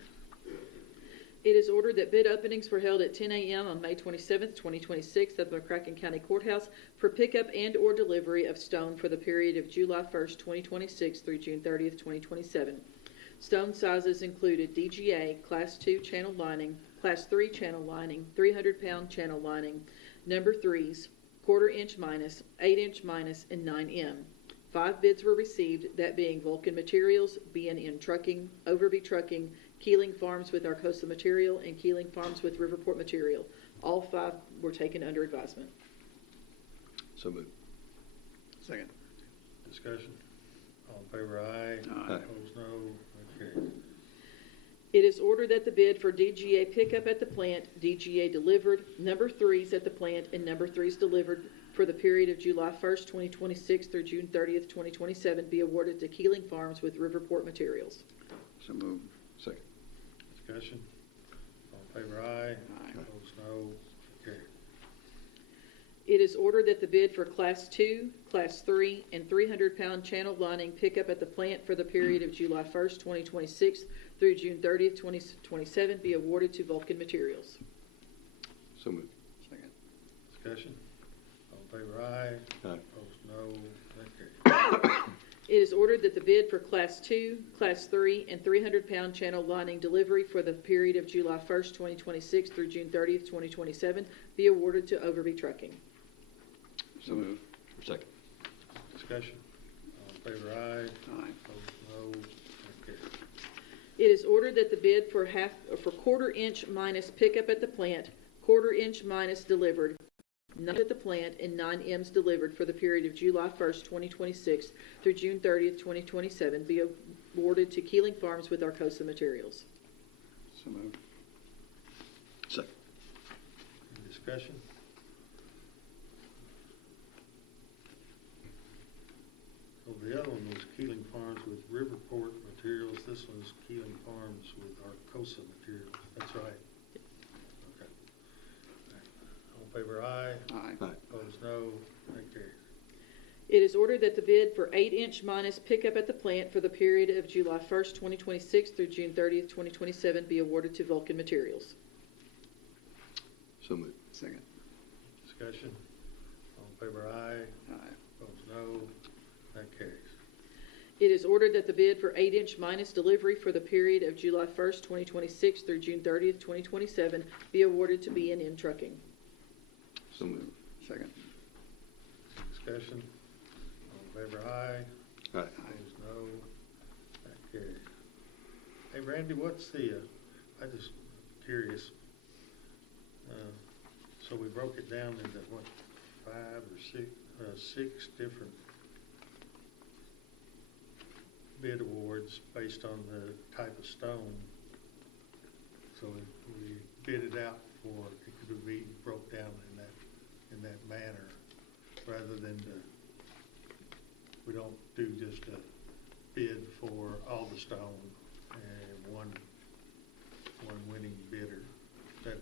It is ordered that bid openings were held at 10 a.m. on May 27th, 2026 at the McCracken County Courthouse for pickup and or delivery of stone for the period of July 1st, 2026 through June 30th, 2027. Stone sizes included DGA Class 2 channel lining, Class 3 channel lining, 300-pound channel lining, number 3s, quarter-inch minus, 8-inch minus, and 9M. 5 bids were received, that being Vulcan Materials, B&N Trucking, Overby Trucking, Keeling Farms with Arcosa Material, and Keeling Farms with Riverport Material. All 5 were taken under advisement. So moved. Second. Discussion? All in favor, aye. Aye. Opposed, no. That carries. It is ordered that the bid for DGA pickup at the plant, DGA delivered, number 3s at the plant, and number 3s delivered for the period of July 1st, 2026 through June 30th, 2027 be awarded to Keeling Farms with Riverport Materials. So move. Second. Discussion? All in favor, aye. Aye. Opposed, no. Carried. It is ordered that the bid for Class 2, Class 3, and 300-pound channel lining pickup at the plant for the period of July 1st, 2026 through June 30th, 2027 be awarded to Vulcan Materials. So moved. Second. Discussion? All in favor, aye. Aye. Opposed, no. That carries. It is ordered that the bid for Class 2, Class 3, and 300-pound channel lining delivery for the period of July 1st, 2026 through June 30th, 2027 be awarded to Overby Trucking. So move. Second. Discussion? All in favor, aye. Aye. Opposed, no. That carries. It is ordered that the bid for quarter-inch minus pickup at the plant, quarter-inch minus delivered, none at the plant, and 9 M's delivered for the period of July 1st, 2026 through June 30th, 2027 be awarded to Keeling Farms with Arcosa Materials. So moved. Second. Any discussion? So the other one was Keeling Farms with Riverport Materials. This one's Keeling Farms with Arcosa Materials. That's right. Okay. All in favor, aye. Aye. Opposed, no. That carries. It is ordered that the bid for 8-inch minus pickup at the plant for the period of July 1st, 2026 through June 30th, 2027 be awarded to Vulcan Materials. So moved. Second. Discussion. All in favor, aye. Aye. Opposed, no. That carries. It is ordered that the bid for 8-inch minus delivery for the period of July 1st, 2026 through June 30th, 2027 be awarded to B&M Trucking. So moved. Second. Discussion. All in favor, aye. Aye. Opposed, no. That carries. Hey, Randy, what's the, I just curious. So we broke it down into what, 5 or 6 different bid awards based on the type of stone. So we bid it out for, it could be broke down in that manner, rather than we don't do just a bid for all the stone and one winning bidder. That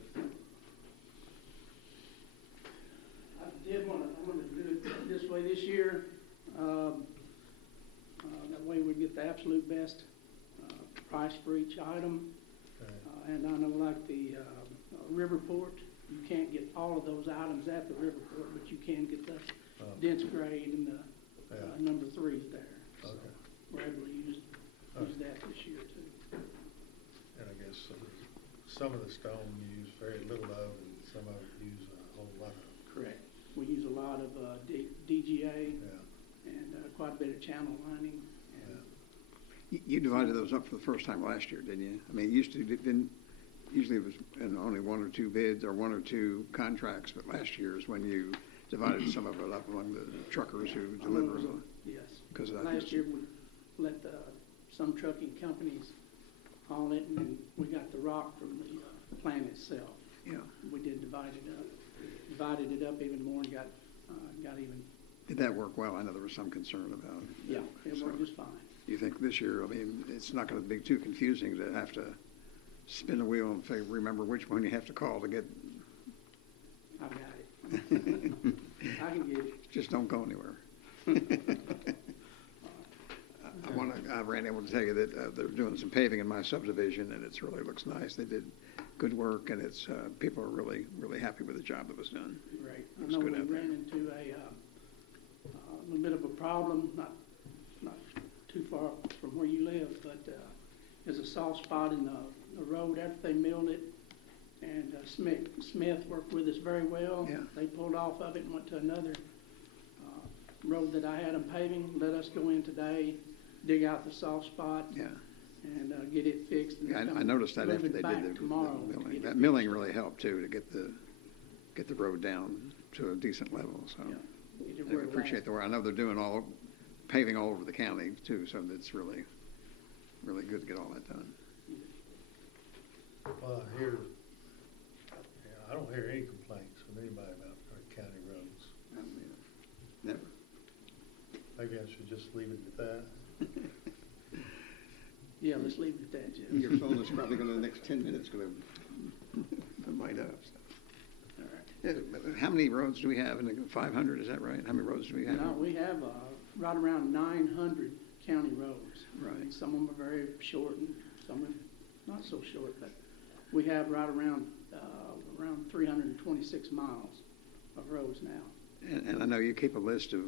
I wanted to do it this way this year. That way we get the absolute best price for each item. And I know like the Riverport, you can't get all of those items at the Riverport, but you can get the dense grade and the number 3s there. So we're able to use that this year too. And I guess some of the stone you use very little of, and some of it use a whole lot of. Correct. We use a lot of DGA and quite a bit of channel lining. You divided those up for the first time last year, didn't you? I mean, usually it was in only 1 or 2 bids or 1 or 2 contracts, but last year is when you divided some of it up among the truckers who deliver them. Yes. Because of that. Last year we let some trucking companies haul it, and then we got the rock from the plant itself. Yeah. We did divide it up. Divided it up even more and got even. Did that work well? I know there was some concern about it. Yeah, it worked just fine. You think this year, I mean, it's not going to be too confusing to have to spin the wheel and remember which one you have to call to get. I got it. I can get it. Just don't go anywhere. Randy, I want to tell you that they're doing some paving in my subdivision, and it really looks nice. They did good work, and it's people are really, really happy with the job that was done. Right. I know we ran into a little bit of a problem, not too far from where you live, but there's a soft spot in the road after they milled it, and Smith worked with us very well. Yeah. They pulled off of it and went to another road that I had them paving, let us go in today, dig out the soft spot. Yeah. And get it fixed. And I noticed that after they did the milling. That milling really helped too to get the road down to a decent level. So I appreciate the work. I know they're doing paving all over the county too, so it's really, really good to get all that done. Well, I don't hear any complaints from anybody about our county roads. Never. Maybe I should just leave it at that. Yeah, let's leave it at that, Jeff. Your phone is probably going to, the next 10 minutes, going to light up. So. All right. How many roads do we have? 500, is that right? How many roads do we have? No, we have right around 900 county roads. Right. Some of them are very short and some are not so short, but we have right around 326 miles of roads now. And I know you keep a list of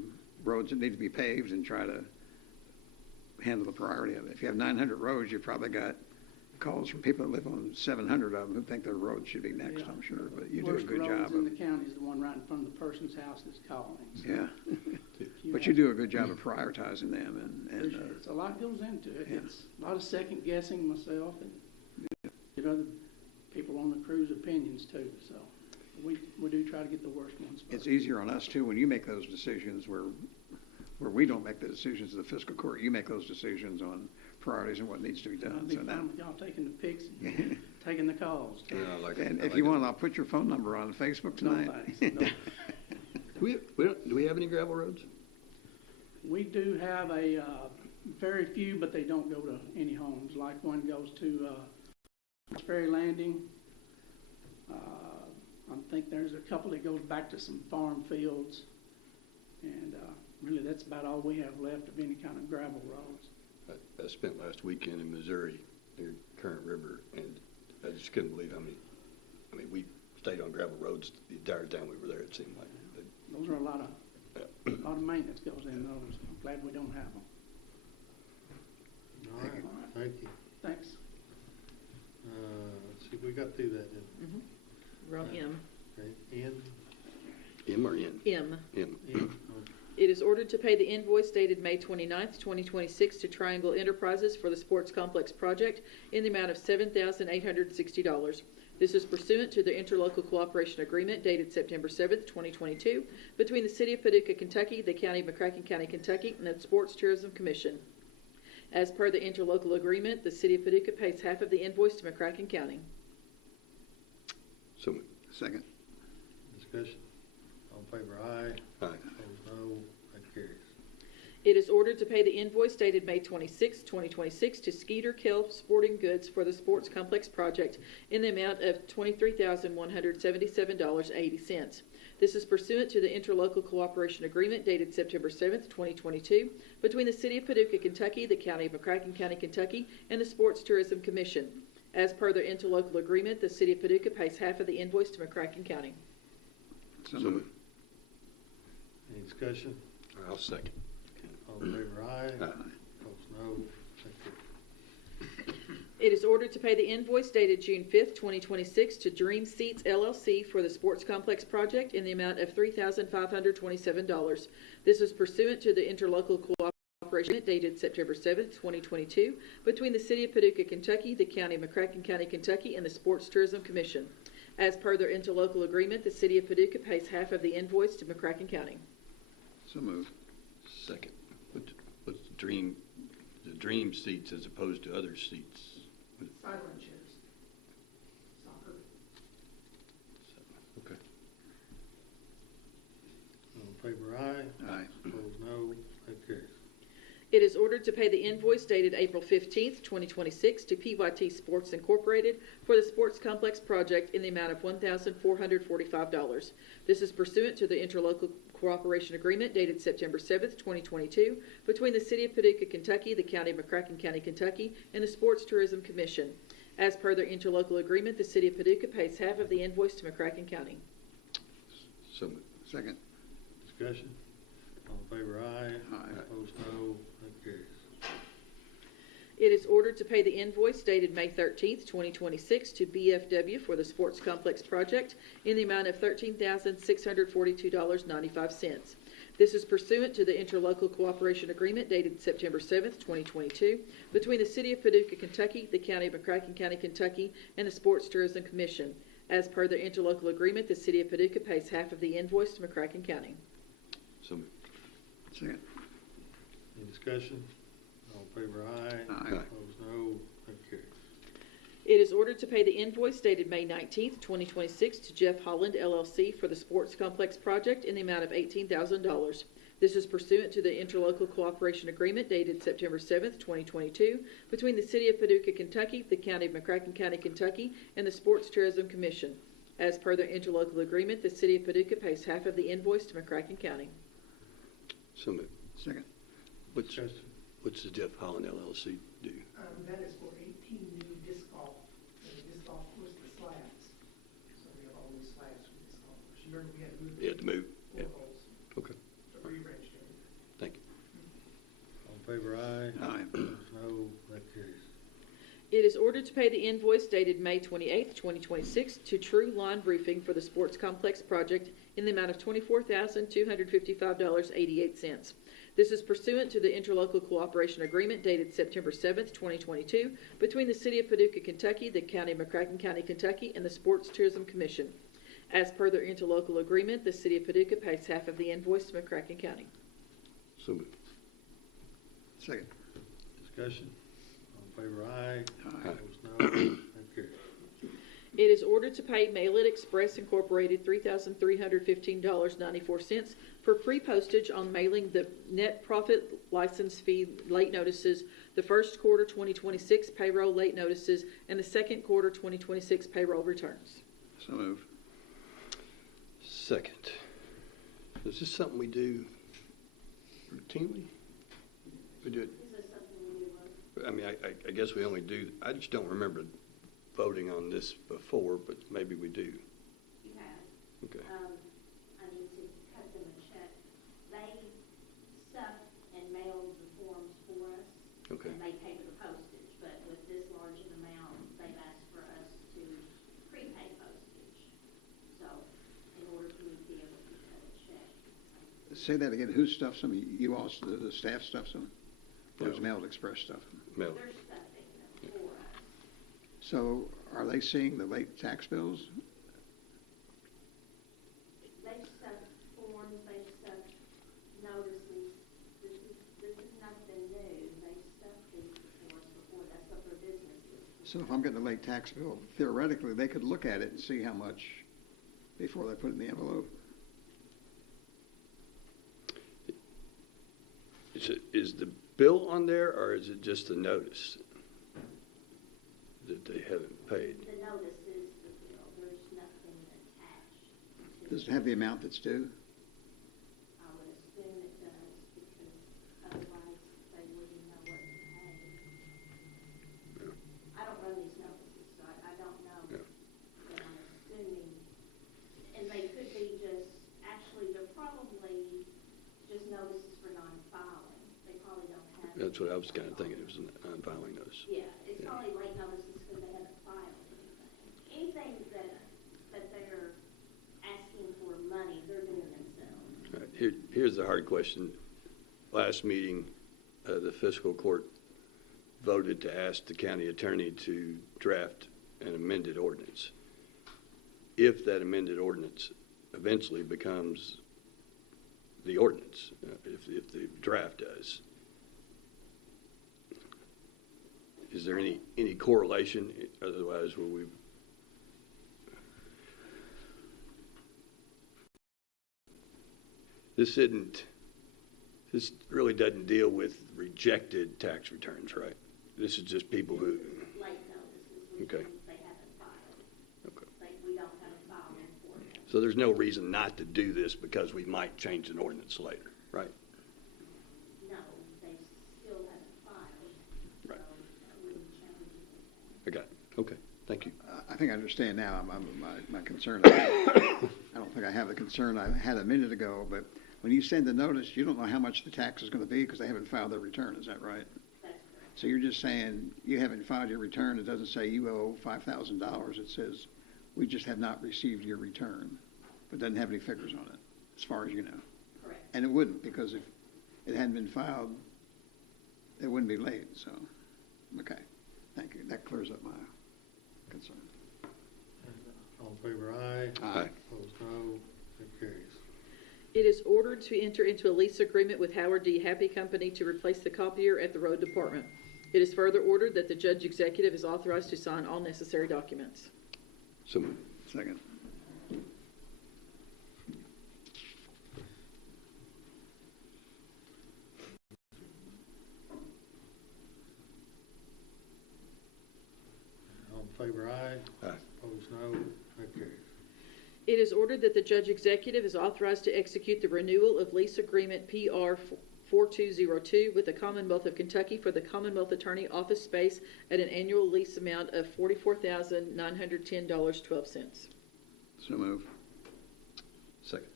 roads that need to be paved and try to handle the priority of it. If you have 900 roads, you've probably got calls from people that live on 700 of them who think their road should be next, I'm sure. But you do a good job. Worst roads in the county is the one right in front of the person's house that's calling. So. Yeah. But you do a good job of prioritizing them, and Appreciate it. A lot goes into it. yeah. It's a lot of second guessing myself and get other people on the crew's opinions too. So we do try to get the worst ones first. it's easier on us too when you make those decisions where we don't make the decisions of the fiscal court. You make those decisions on priorities and what needs to be I'll done. be So now, fine with y'all taking the picks and taking the calls. Yeah, I like it. and I if like you it. want, I'll put your phone number on Facebook No tonight. thanks. No. Do we have any gravel roads? We do have a very few, but they don't go to any homes. Like one goes to Ferry Landing. I think there's a couple that goes back to some farm fields. And really, that's about all we have left of any kind of gravel roads. I spent last weekend in Missouri near Current River, and I just couldn't believe how many. I mean, we stayed on gravel roads the entire time we were there. It seemed like. Those are a lot of maintenance goes in those. I'm glad we don't have them. All right, thank you. Thanks. Let's see, we got through that, didn't we? We're on M. Okay, N? M or N? M. M. N, It is ordered to pay the invoice dated May 29th, 2026 to Triangle Enterprises for the Sports Complex project in the amount of $7,860. This is pursuant to the interlocal cooperation agreement dated September 7th, 2022 between the City of Paducah, Kentucky, the County of McCracken County, Kentucky, and the Sports Tourism Commission. As per the interlocal agreement, the City of Paducah pays half of the invoice to McCracken County. So Second. discussion. All in favor, aye. Aye. Opposed, no. That carries. It is ordered to pay the invoice dated May 26, 2026 to Skeeter Kell Sporting Goods for the Sports Complex project in the amount of $23,177.80. This is pursuant to the interlocal cooperation agreement dated September 7, 2022 between the City of Paducah, Kentucky, the County of McCracken County, Kentucky, and the Sports Tourism Commission. As per the interlocal agreement, the City of Paducah pays half of the invoice to McCracken County. So moved. Any discussion? I'll second. All in favor, aye. Aye. Opposed, no. That carries. It is ordered to pay the invoice dated June 5th, 2026 to Dream Seats LLC for the Sports Complex project in the amount of $3,527. This is pursuant to the interlocal cooperation dated September 7th, 2022 between the City of Paducah, Kentucky, the County of McCracken County, Kentucky, and the Sports Tourism Commission. As per their interlocal agreement, the City of Paducah pays half of the invoice to McCracken County. So moved. Second. What's the dream seats as opposed to other seats? Sideline chairs. Soccer. Okay. All in favor, aye. Aye. Opposed, no. That carries. It is ordered to pay the invoice dated April 15th, 2026 to PYT Sports Incorporated for the Sports Complex project in the amount of $1,445. This is pursuant to the interlocal cooperation agreement dated September 7th, 2022 between the City of Paducah, Kentucky, the County of McCracken County, Kentucky, and the Sports Tourism Commission. As per their interlocal agreement, the City of Paducah pays half of the invoice to McCracken County. So moved. Second. Discussion. All in favor, aye. Aye. Opposed, no. That carries. It is ordered to pay the invoice dated May 13th, 2026 to BFW for the Sports Complex project in the amount of $13,642.95. This is pursuant to the interlocal cooperation agreement dated September 7th, 2022 between the City of Paducah, Kentucky, the County of McCracken County, Kentucky, and the Sports Tourism Commission. As per the interlocal agreement, the City of Paducah pays half of the invoice to McCracken County. So moved. Second. Any discussion? All in favor, aye. Aye. Opposed, no. That carries. It is ordered to pay the invoice dated May 19th, 2026 to Jeff Holland LLC for the Sports Complex project in the amount of $18,000. This is pursuant to the interlocal cooperation agreement dated September 7th, 2022 between the City of Paducah, Kentucky, the County of McCracken County, Kentucky, and the Sports Tourism Commission. As per their interlocal agreement, the City of Paducah pays half of the invoice to McCracken County. So moved. Second. What's the Jeff Holland LLC do? That is for 18 new disc golf. And the disc golf course, the slabs. So we have all these slabs for disc golf course. You remember we had to move? You had to move. Four Yeah. holes. Okay. So rearranged everything. Thank you. All in favor, aye. Aye. Opposed, no. That carries. It is ordered ordered to pay the invoice dated May 28th, 2026 to True Line Roofing for the Sports Complex project in the amount of $24,255.88. This is pursuant to the interlocal cooperation agreement dated September 7th, 2022 between the City of Paducah, Kentucky, the County of McCracken County, Kentucky, and the Sports Tourism Commission. As per their interlocal agreement, the City of Paducah pays half of the invoice to McCracken County. So moved. Second. Discussion. All in favor, aye. Aye. Opposed, no. So carries. It is ordered to pay Mail It Express Incorporated $3,315.94 for pre-postage on mailing the net profit license fee late notices, the first quarter 2026 payroll late notices, and the second quarter 2026 payroll returns. So move. Second. Is this something we do routinely? We do it. I mean, I guess we only do, I just don't remember voting on this before, but maybe we do. You have. Okay. I need to cut them a check. They stuff and mail the forms for us. Okay. And they pay for the postage, but with this large of amount, they've asked for us to prepay postage. So, in order for me to be able to cut a check. Say that again. Who stuffs them? You all, the staff stuffs them? Or does Mail It Express stuff them? Mail. They're stuffing them for us. So are they seeing the late tax bills? They stuff forms, they stuff notices. This is nothing new. They stuff these for us before. That's what their business is. So if I'm getting a late tax bill, theoretically, they could look at it and see how much before they put it in the envelope. Is the bill on there, or is it just a notice that they haven't paid? The notice is the bill. There's nothing attached to Does it have the amount that's due? I would assume it does, because otherwise they wouldn't know what to pay. I don't run these notices, so I don't know. Yeah. But I'm assuming, and they could be just, actually, they're probably just notices for non-filing. They probably don't have. That's what I was kind of thinking, it was a non-filing notice. Yeah, it's probably late notices because they haven't filed anything. Anything that they're asking for money, they're doing themselves. All right, here's the hard question. Last meeting, the fiscal court voted to ask the county attorney to draft an amended ordinance. If that amended ordinance eventually becomes the ordinance, if the draft does, is there any correlation? Otherwise, will we? This really doesn't deal with rejected tax returns, right? This is just people who. Late notices, which Okay. means they haven't filed. Okay. We don't have a filing for them. So there's no reason not to do this because we might change an ordinance later, right? No, they still haven't filed. Right. So I wouldn't change anything. I got it. Okay. Thank you. I think I understand now. My concern. I don't think I have the concern I had a minute ago, but when you send the notice, you don't know how much the tax is going to be because they haven't filed their return. Is that right? That's correct. So you're just saying you haven't filed your return. It doesn't say you owe $5,000. It says we just have not received your return, but doesn't have any figures on it, as far as you know. Correct. And it wouldn't, because if it hadn't been filed, it wouldn't be late. So, okay, thank you. That clears up my concern. All in favor, aye. Aye. Opposed, no. That carries. It is ordered to enter into a lease agreement with Howard D. Happy Company to replace the copier at the road department. It is further ordered that the judge executive is authorized to sign all necessary documents. So moved. Second. All in favor, aye. Aye. Opposed, no. That carries. It is ordered that the judge executive is authorized to execute the renewal of lease agreement PR 4202 with the Commonwealth of Kentucky for the Commonwealth Attorney office space at an annual lease amount of $44,910.12. So move. Second.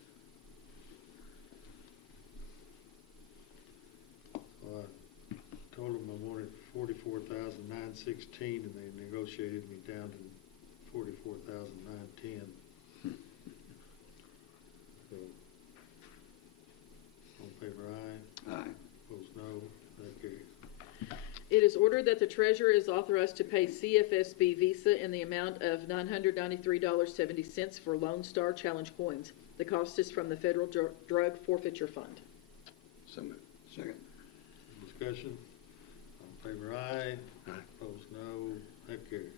Told them I wanted 44,910. 44,916, and they negotiated me down to 44,910. So, all in favor, aye. Aye. Opposed, no. That carries. It is ordered that the treasurer is authorized to pay CFSB Visa in the amount of $993.70 for Lone Star Challenge coins. The cost is from the Federal Drug Forfeiture Fund. So moved. Second. Discussion. All in favor, aye. Aye. Opposed, no. That carries.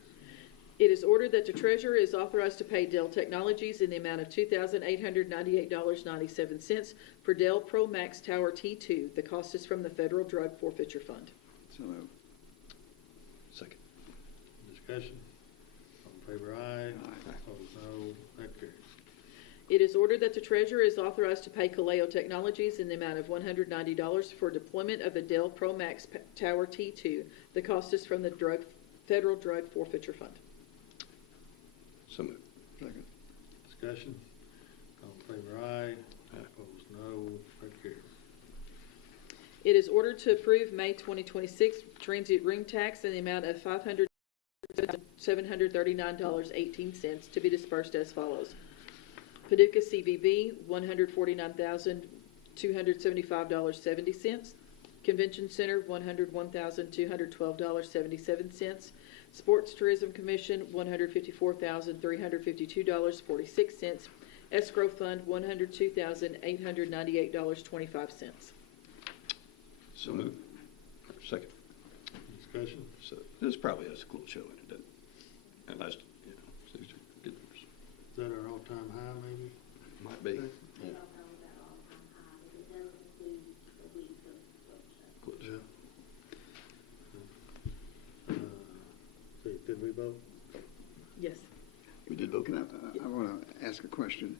It is ordered that the treasurer is authorized to pay Dell Technologies in the amount of $2,898.97 for Dell Pro Max Tower T2. The cost is from the Federal Drug Forfeiture Fund. So moved. Second. Discussion. All in favor, aye. Aye. Opposed, no. That carries. It is ordered that the treasurer is authorized to pay Kaleo Technologies in the amount of $190 for deployment of the Dell Pro Max Tower T2. The cost is from the Federal Drug Forfeiture Fund. So moved. Second. Discussion. All in favor, aye. Aye. Opposed, no. That carries. It is ordered to approve May 2026 transient room tax in the amount of $500,739.18 to be dispersed as follows. Paducah CVB, $149,275.70. Convention Center, $101,212.77. Sports Tourism Commission, $154,352.46. Escrow Fund, $102,898.25. So moved. Second. Discussion. So this probably has a cool show in it, doesn't it? Unless, you know, these are good numbers. Is that our all-time high, maybe? Might be. Okay. Yeah. Cool show. Did we vote? Yes. We did vote. I want to ask a question.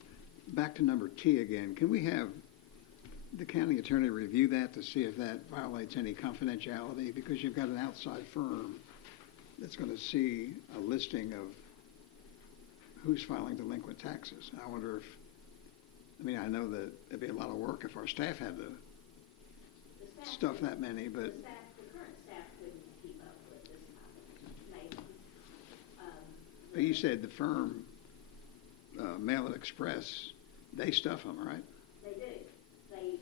Back to number T again. Can we have the county attorney review that to see if that violates any confidentiality? Because you've got an outside firm that's going to see a listing of who's filing delinquent taxes. I wonder if, I know that it'd be a lot of work if our staff had to stuff that many, but. The current staff couldn't keep up with this kind of names. But you said the firm, Mail and Express, they stuff them, right? They do.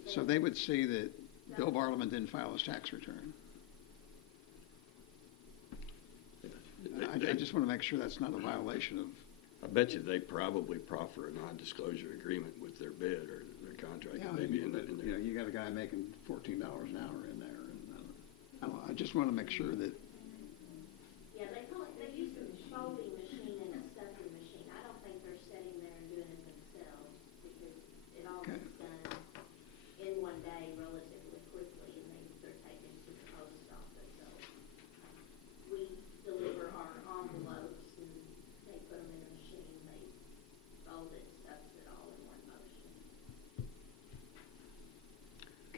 So they would see that Bill Bartleman didn't file his tax return. I just want to make sure that's not a violation of. I bet you they probably proffer a non-disclosure agreement with their bid or their contract. Yeah, Maybe in that. You know, you got a guy making $14 an hour in there, and I just want to make sure that. Yeah, they use a folding machine and a stuffing machine. I don't think they're sitting there and doing it themselves because it all Okay. gets done in one day relatively quickly, and they're taken to the post office. So we deliver our envelopes, and they put them in a machine. They fold it, stuffs it all in one motion.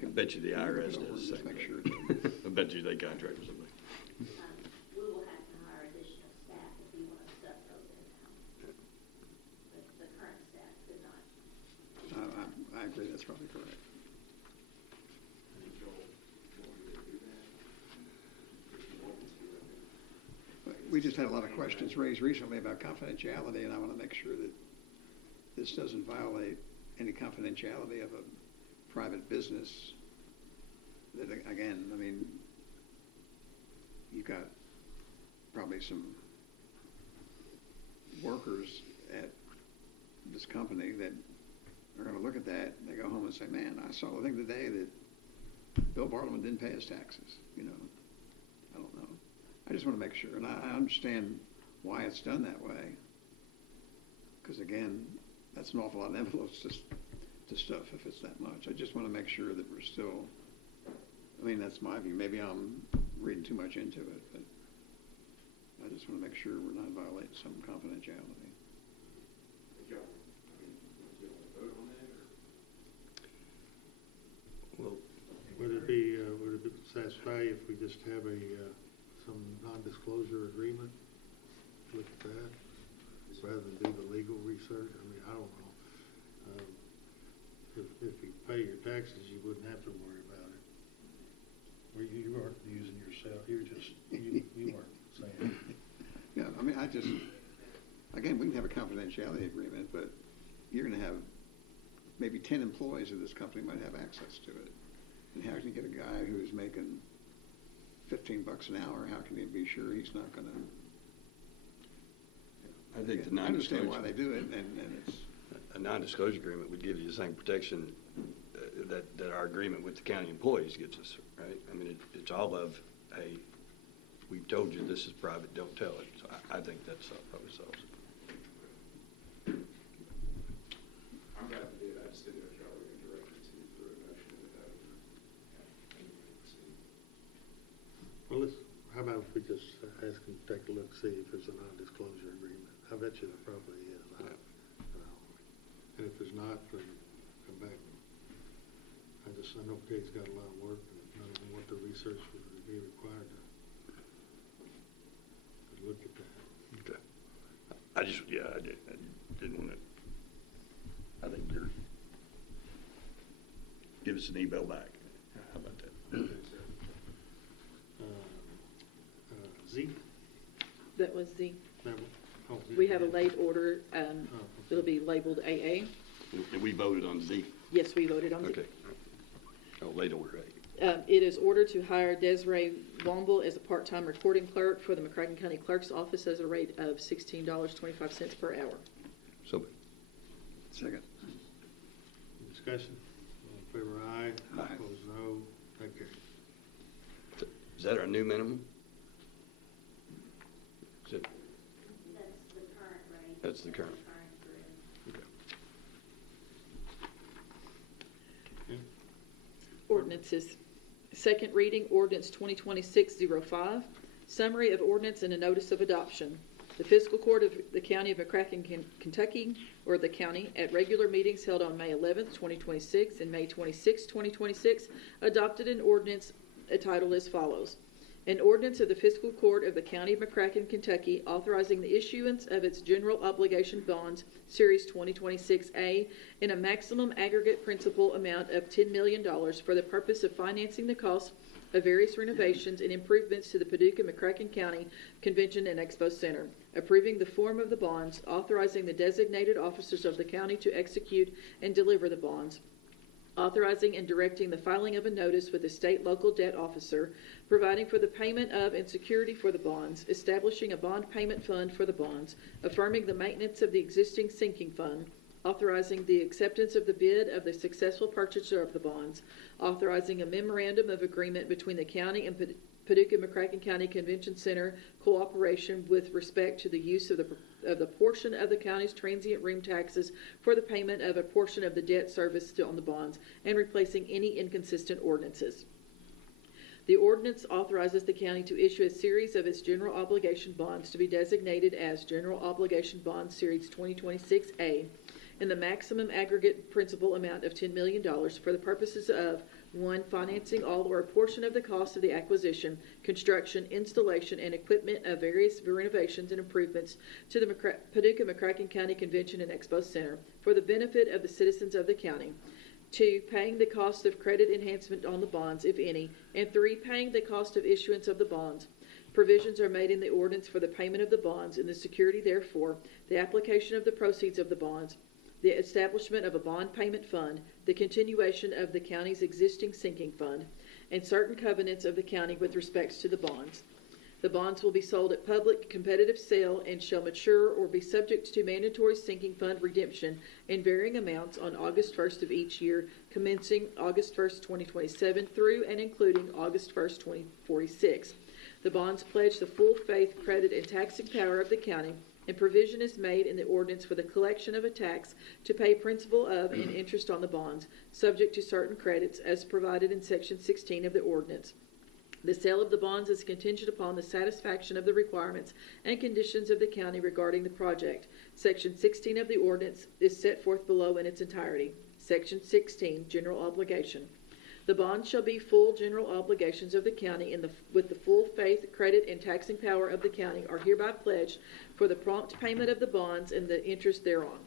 I bet you the IRS does. Just make sure. I bet you they contract with somebody. We will have to hire additional staff if we want to stuff those in-house. But the current staff could not. I agree, that's probably correct. We just had a lot of questions raised recently about confidentiality, and I want to make sure that this doesn't violate any confidentiality of a private business. That, again, you've got probably some workers at this company that are going to look at that and they go home and say, man, I saw the thing today that Bill Bartleman didn't pay his taxes. I don't know. I just want to make sure, and I understand why it's done that way. Because again, that's an awful lot of envelopes to stuff if it's that much. I just want to make sure that we're still, that's my view. Maybe I'm reading too much into it, but I just want to make sure we're not violating some confidentiality. Well, Would it be satisfactory if we just have some non-disclosure agreement? Look at that, rather than do the legal research? I don't know. If you pay your taxes, you wouldn't have to worry about it. Or you aren't using yourself, you're just, you have a confidentiality agreement, but you're going to have maybe 10 employees of this company might have access to it. And how can you get a guy who's making $15 an hour? How can you be sure he's not going to? I think the I understand why non-disclosure, they do it, and it's. a non-disclosure agreement would give you the same protection that our agreement with the county employees gives us, right? I mean, it's all of, hey, we've told you this is private, don't tell it. So I think that's probably solves it. I'm glad to do that. I just didn't know if y'all were going to direct it to me through a motion without. Well, how about if we just ask them to take a look, see if there's a non-disclosure agreement? I bet you there probably is. And if there's not, then come back. I know Kate's got a lot of work, and I don't know what the research would be required to look at that. Okay. I didn't want to, I think you're, give us an email back. How about that? Okay, sir. Z? That was the, That one? Oh, Z. we have a late order. It'll be labeled AA. And we voted on Z. Yes, we voted on Okay. Oh, late order A. It is ordered to hire Desiree Womble as a part-time recording clerk for the McCracken County Clerk's Office as a rate of $16.25 per hour. So, Second. Discussion? All in favor, aye. Aye. Opposed, no. Okay. is that our new minimum? Is it? That's the current rate. That's the current. Okay. Ordinances. Second reading, ordinance 2026-05. Summary of ordinance and a notice of adoption. The Fiscal Court of the County of McCracken, Kentucky, or the county, at regular meetings held on May 11th, 2026 and May 26th, 2026, adopted an ordinance titled as follows. An ordinance of the Fiscal Court of the County of McCracken, Kentucky, authorizing the issuance of its general obligation bonds, Series 2026A, in a maximum aggregate principal amount of $10 million for the purpose of financing the cost of various renovations and improvements to the Paducah-McCracken County Convention and Expo Center, approving the form of the bonds, authorizing the designated officers of the county to execute and deliver the bonds, authorizing and directing the filing of a notice with the state local debt officer, providing for the payment of and security for the bonds, establishing a bond payment fund for the bonds, affirming the maintenance of the existing sinking fund, authorizing the acceptance of the bid of the successful purchaser of the bonds, authorizing a memorandum of agreement between the county and Paducah-McCracken County Convention Center cooperation with respect to the use of the portion of the county's transient room taxes for the payment of a portion of the debt service on the bonds, and replacing any inconsistent ordinances. The ordinance authorizes the county to issue a series of its general obligation bonds to be designated as General Obligation Bond Series 2026A in the maximum aggregate principal amount of $10 million for the purposes of 1, financing all or a portion of the cost of the acquisition, construction, installation, and equipment of various renovations and improvements to the Paducah-McCracken County Convention and Expo Center for the benefit of the citizens of the county. 2, paying the cost of credit enhancement on the bonds, if any. And 3, paying the cost of issuance of the bonds. Provisions are made in the ordinance for the payment of the bonds and the security therefore, the application of the proceeds of the bonds, the establishment of a bond payment fund, the continuation of the county's existing sinking fund, and certain covenants of the county with respect to the bonds. The bonds will be sold at public competitive sale and shall mature or be subject to mandatory sinking fund redemption in varying amounts on August 1st of each year, commencing August 1st, 2027 through and including August 1st, 2046. The bonds pledge the full faith, credit, and taxing power of the county, and provision is made in the ordinance for the collection of a tax to pay principal of and interest on the bonds, subject to certain credits as provided in Section 16 of the ordinance. The sale of the bonds is contingent upon the satisfaction of the requirements and conditions of the county regarding the project. Section 16 of the ordinance is set forth below in its entirety. Section 16, General Obligation. The bonds shall be full general obligations of the county with the full faith, credit, and taxing power of the county are hereby pledged for the prompt payment of the bonds and the interest thereon.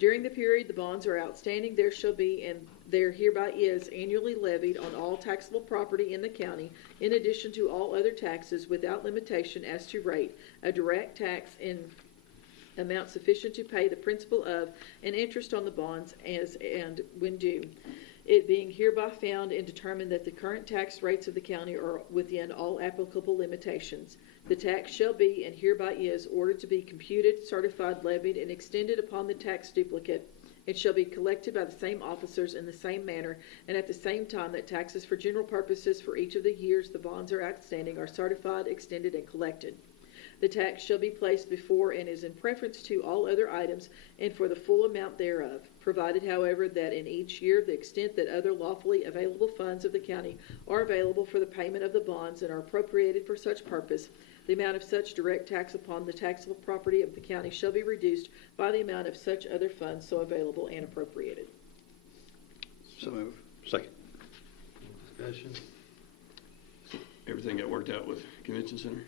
During the period the bonds are outstanding, there shall be and there hereby is annually levied on all taxable property in the county, in addition to all other taxes without limitation as to rate, a direct tax in amount sufficient to pay the principal of and interest on the bonds as and when due. It being hereby found and determined that the current tax rates of the county are within all applicable limitations. The tax shall be and hereby is ordered to be computed, certified, levied, and extended upon the tax duplicate. It shall be collected by the same officers in the same manner and at the same time that taxes for general purposes for each of the years the bonds are outstanding are certified, extended, and collected. The tax shall be placed before and is in preference to all other items and for the full amount thereof, provided, however, that in each year the extent that other lawfully available funds of the county are available for the payment of the bonds and are appropriated for such purpose, the amount of such direct tax upon the taxable property of the county shall be reduced by the amount of such other funds so available and appropriated. So move. Second. Discussion. Everything got worked out with Convention Center?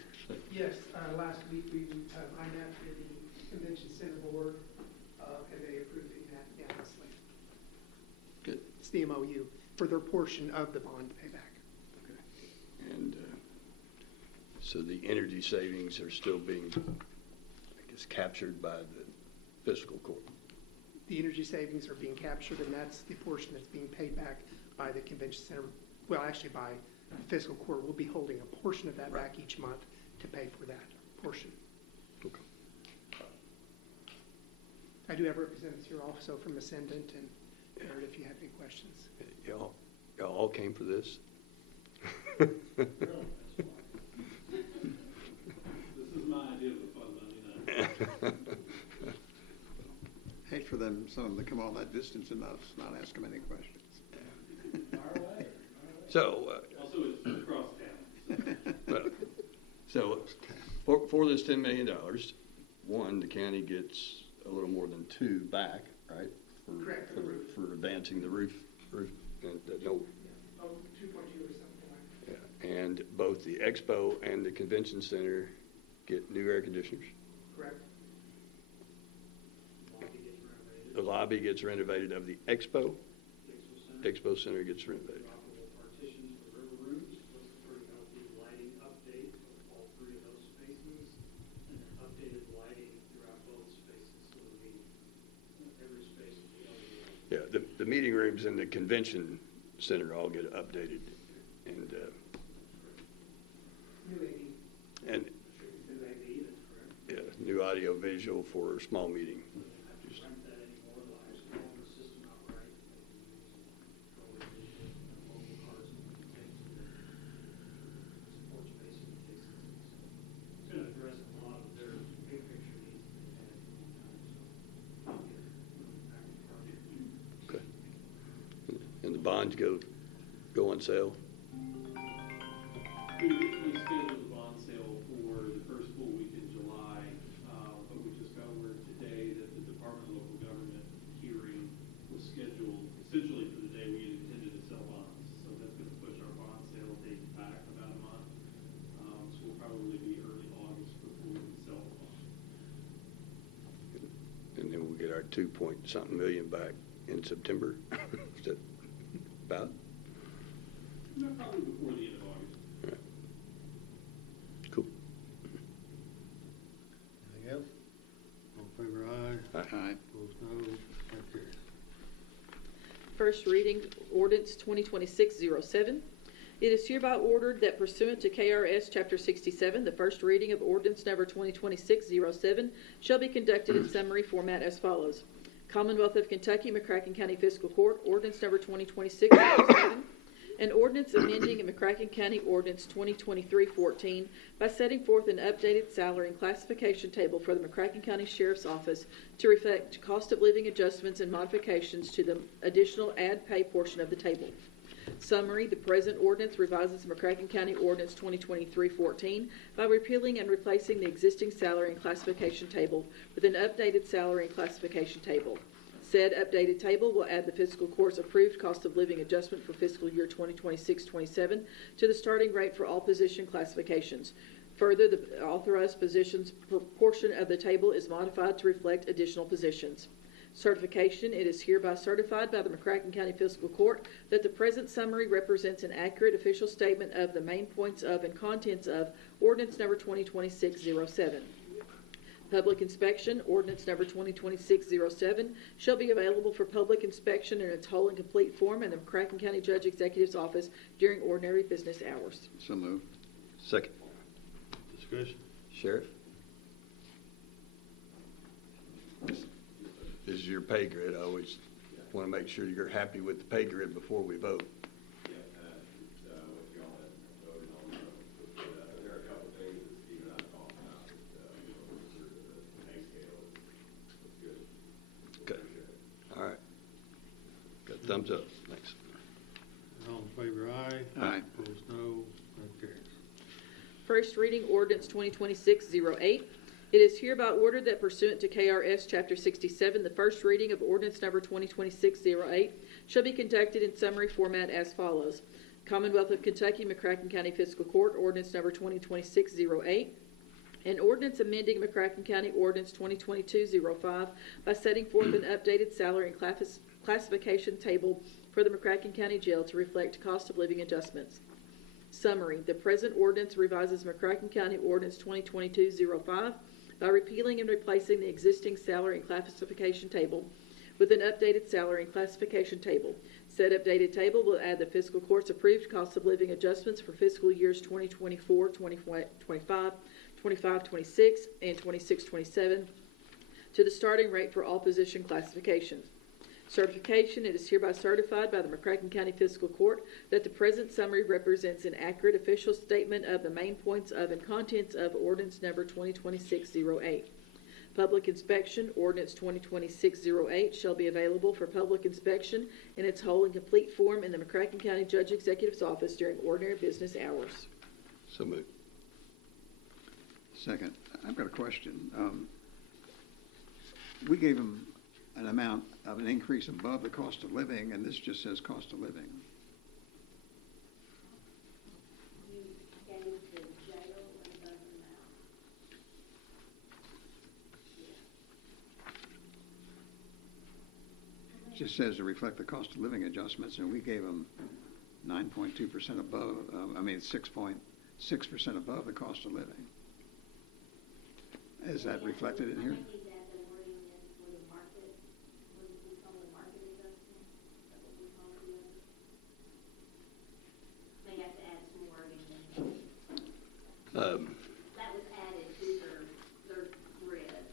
Yes, last week I met with the Convention Center Board, and they approved it unanimously. Good. It's the MOU for their portion of the bond payback. Okay. And so the energy savings are still being, I guess, captured by the fiscal court. The energy savings are being captured, and that's the portion that's being paid back by the Convention Center. Well, actually, by the fiscal court. We'll be holding a portion of that back each month to pay for that portion. Okay. I do have representatives here also from Ascendant and Barrett if you have any questions. Y'all all came for this? This is my idea of a fun money night. Hate for them, some of them to come all that distance and not ask them any questions. So, Also, it's across town. so for this $10 million, one, the county gets a little more than two back, right? Correct. For advancing the roof, and, no. Oh, 2.2 or something like that. Yeah. And both the expo and the convention center get new air conditioners. Correct. The lobby gets renovated of the expo. Expo center gets renovated. Partitions for river rooms, was a pretty healthy lighting update of all three of those spaces, and then updated lighting throughout both spaces, so that every space will be elevated. Yeah, the meeting rooms in the convention center all get updated, and New AV. and New AV, that's correct. yeah, new audio visual for a small meeting. Rent that anymore, they'll actually own the system outright. They can use it, control the mobile cards and things that support space in cases. It's going to address a lot of their big picture needs that they had at the time. Okay. And the bonds go on sale. We scheduled the bond sale for the first full week in July, but we just got word today that the Department of Local Government hearing was scheduled essentially for the day we intended to sell bonds. So that's going to push our bond sale date back about a month. So we'll probably be early August before we can sell the bond. And then we'll get our 2-point-something million back in September. Is that about? No, probably before the end of August. All right. Cool. Anything else? All in favor, aye. Aye. Opposed, no. That carries. First reading, ordinance 2026-07. It is hereby ordered that pursuant to KRS Chapter 67, the first reading of ordinance number 2026-07 shall be conducted in summary format as follows. Commonwealth of Kentucky, McCracken County Fiscal Court, ordinance number 2026-07. An ordinance amending a McCracken County Ordinance 2023-14 by setting forth an updated salary and classification table for the McCracken County Sheriff's Office to reflect cost of living adjustments and modifications to the additional ad pay portion of the table. Summary, the present ordinance revises the McCracken County Ordinance 2023-14 by repealing and replacing the existing salary and classification table with an updated salary and classification table. Said updated table will add the fiscal court's approved cost of living adjustment for fiscal year 2026-27 to the starting rate for all position classifications. Further, the authorized positions portion of the table is modified to reflect additional positions. Certification, it is hereby certified by the McCracken County Fiscal Court that the present summary represents an accurate official statement of the main points of and contents of ordinance number 2026-07. Public inspection, ordinance number 2026-07, shall be available for public inspection in its whole and complete form in the McCracken County Judge Executive's office during ordinary business hours. So moved. Second. Discussion. Sheriff? This is your pay grid. I always want to make sure you're happy with the pay grid before we vote. There are a couple of things that Steve and I talked about the pay scale is good. Okay. All right. Got thumbs up. Thanks. All in favor, aye. Aye. Opposed, no. That carries. First reading ordinance 2026-08. It is hereby ordered that pursuant to KRS Chapter 67, the first reading of ordinance number 2026-08 shall be conducted in summary format as follows. Commonwealth of Kentucky, McCracken County Fiscal Court, ordinance number 2026-08. An ordinance amending McCracken County Ordinance 2022-05 by setting forth an updated salary and classification table for the McCracken County Jail to reflect cost of living adjustments. Summary. The present ordinance revises McCracken County Ordinance 2022-05 by repealing and replacing the existing salary and classification table with an updated salary and classification table. Said updated table will add the fiscal court's approved cost of living adjustments for fiscal years 2024, 2025, 25-26, and 26-27 to the starting rate for all position classifications. Certification. It is hereby certified by the McCracken County Fiscal Court that the present summary represents an accurate official statement of the main points of and contents of ordinance number 2026-08. Public inspection. Ordinance 2026-08 shall be available for public inspection in its whole and complete form in the McCracken County Judge Executive's office during ordinary business hours. So moved. Second. I've got a question. We gave them an amount of an increase above the cost of living, and this just says cost of living. You gave the jail above amount. It just says to reflect the cost of living adjustments, and we gave them 9.2% above, 6.6% above the cost of living. Is that reflected in here? That was added to their grid. I'm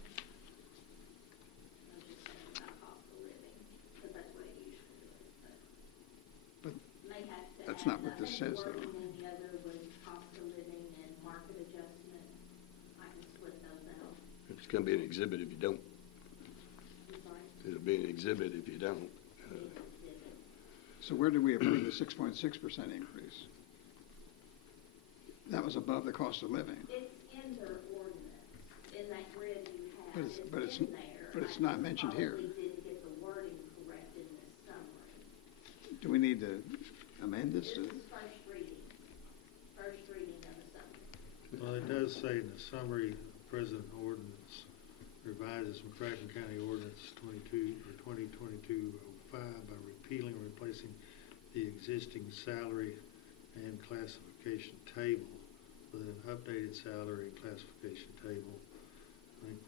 just saying about cost of living, because that's what it usually is. But May have to that's add not what this says, though. wording, and the other was cost of living and market adjustment. I can split those out. It's going to be an exhibit if you don't. I'm sorry. It'll be an exhibit if you don't. So where did we approve the 6.6% increase? That was above the cost of living. It's in their ordinance, in that grid you have. But it's in there. but it's not mentioned here. I probably didn't get the wording correct in this summary. Do we need to amend this? This is first reading of the summary. Well, it does say in the summary, present ordinance revises McCracken County Ordinance 2022-05 by repealing and replacing the existing salary and classification table with an updated salary and classification table. I think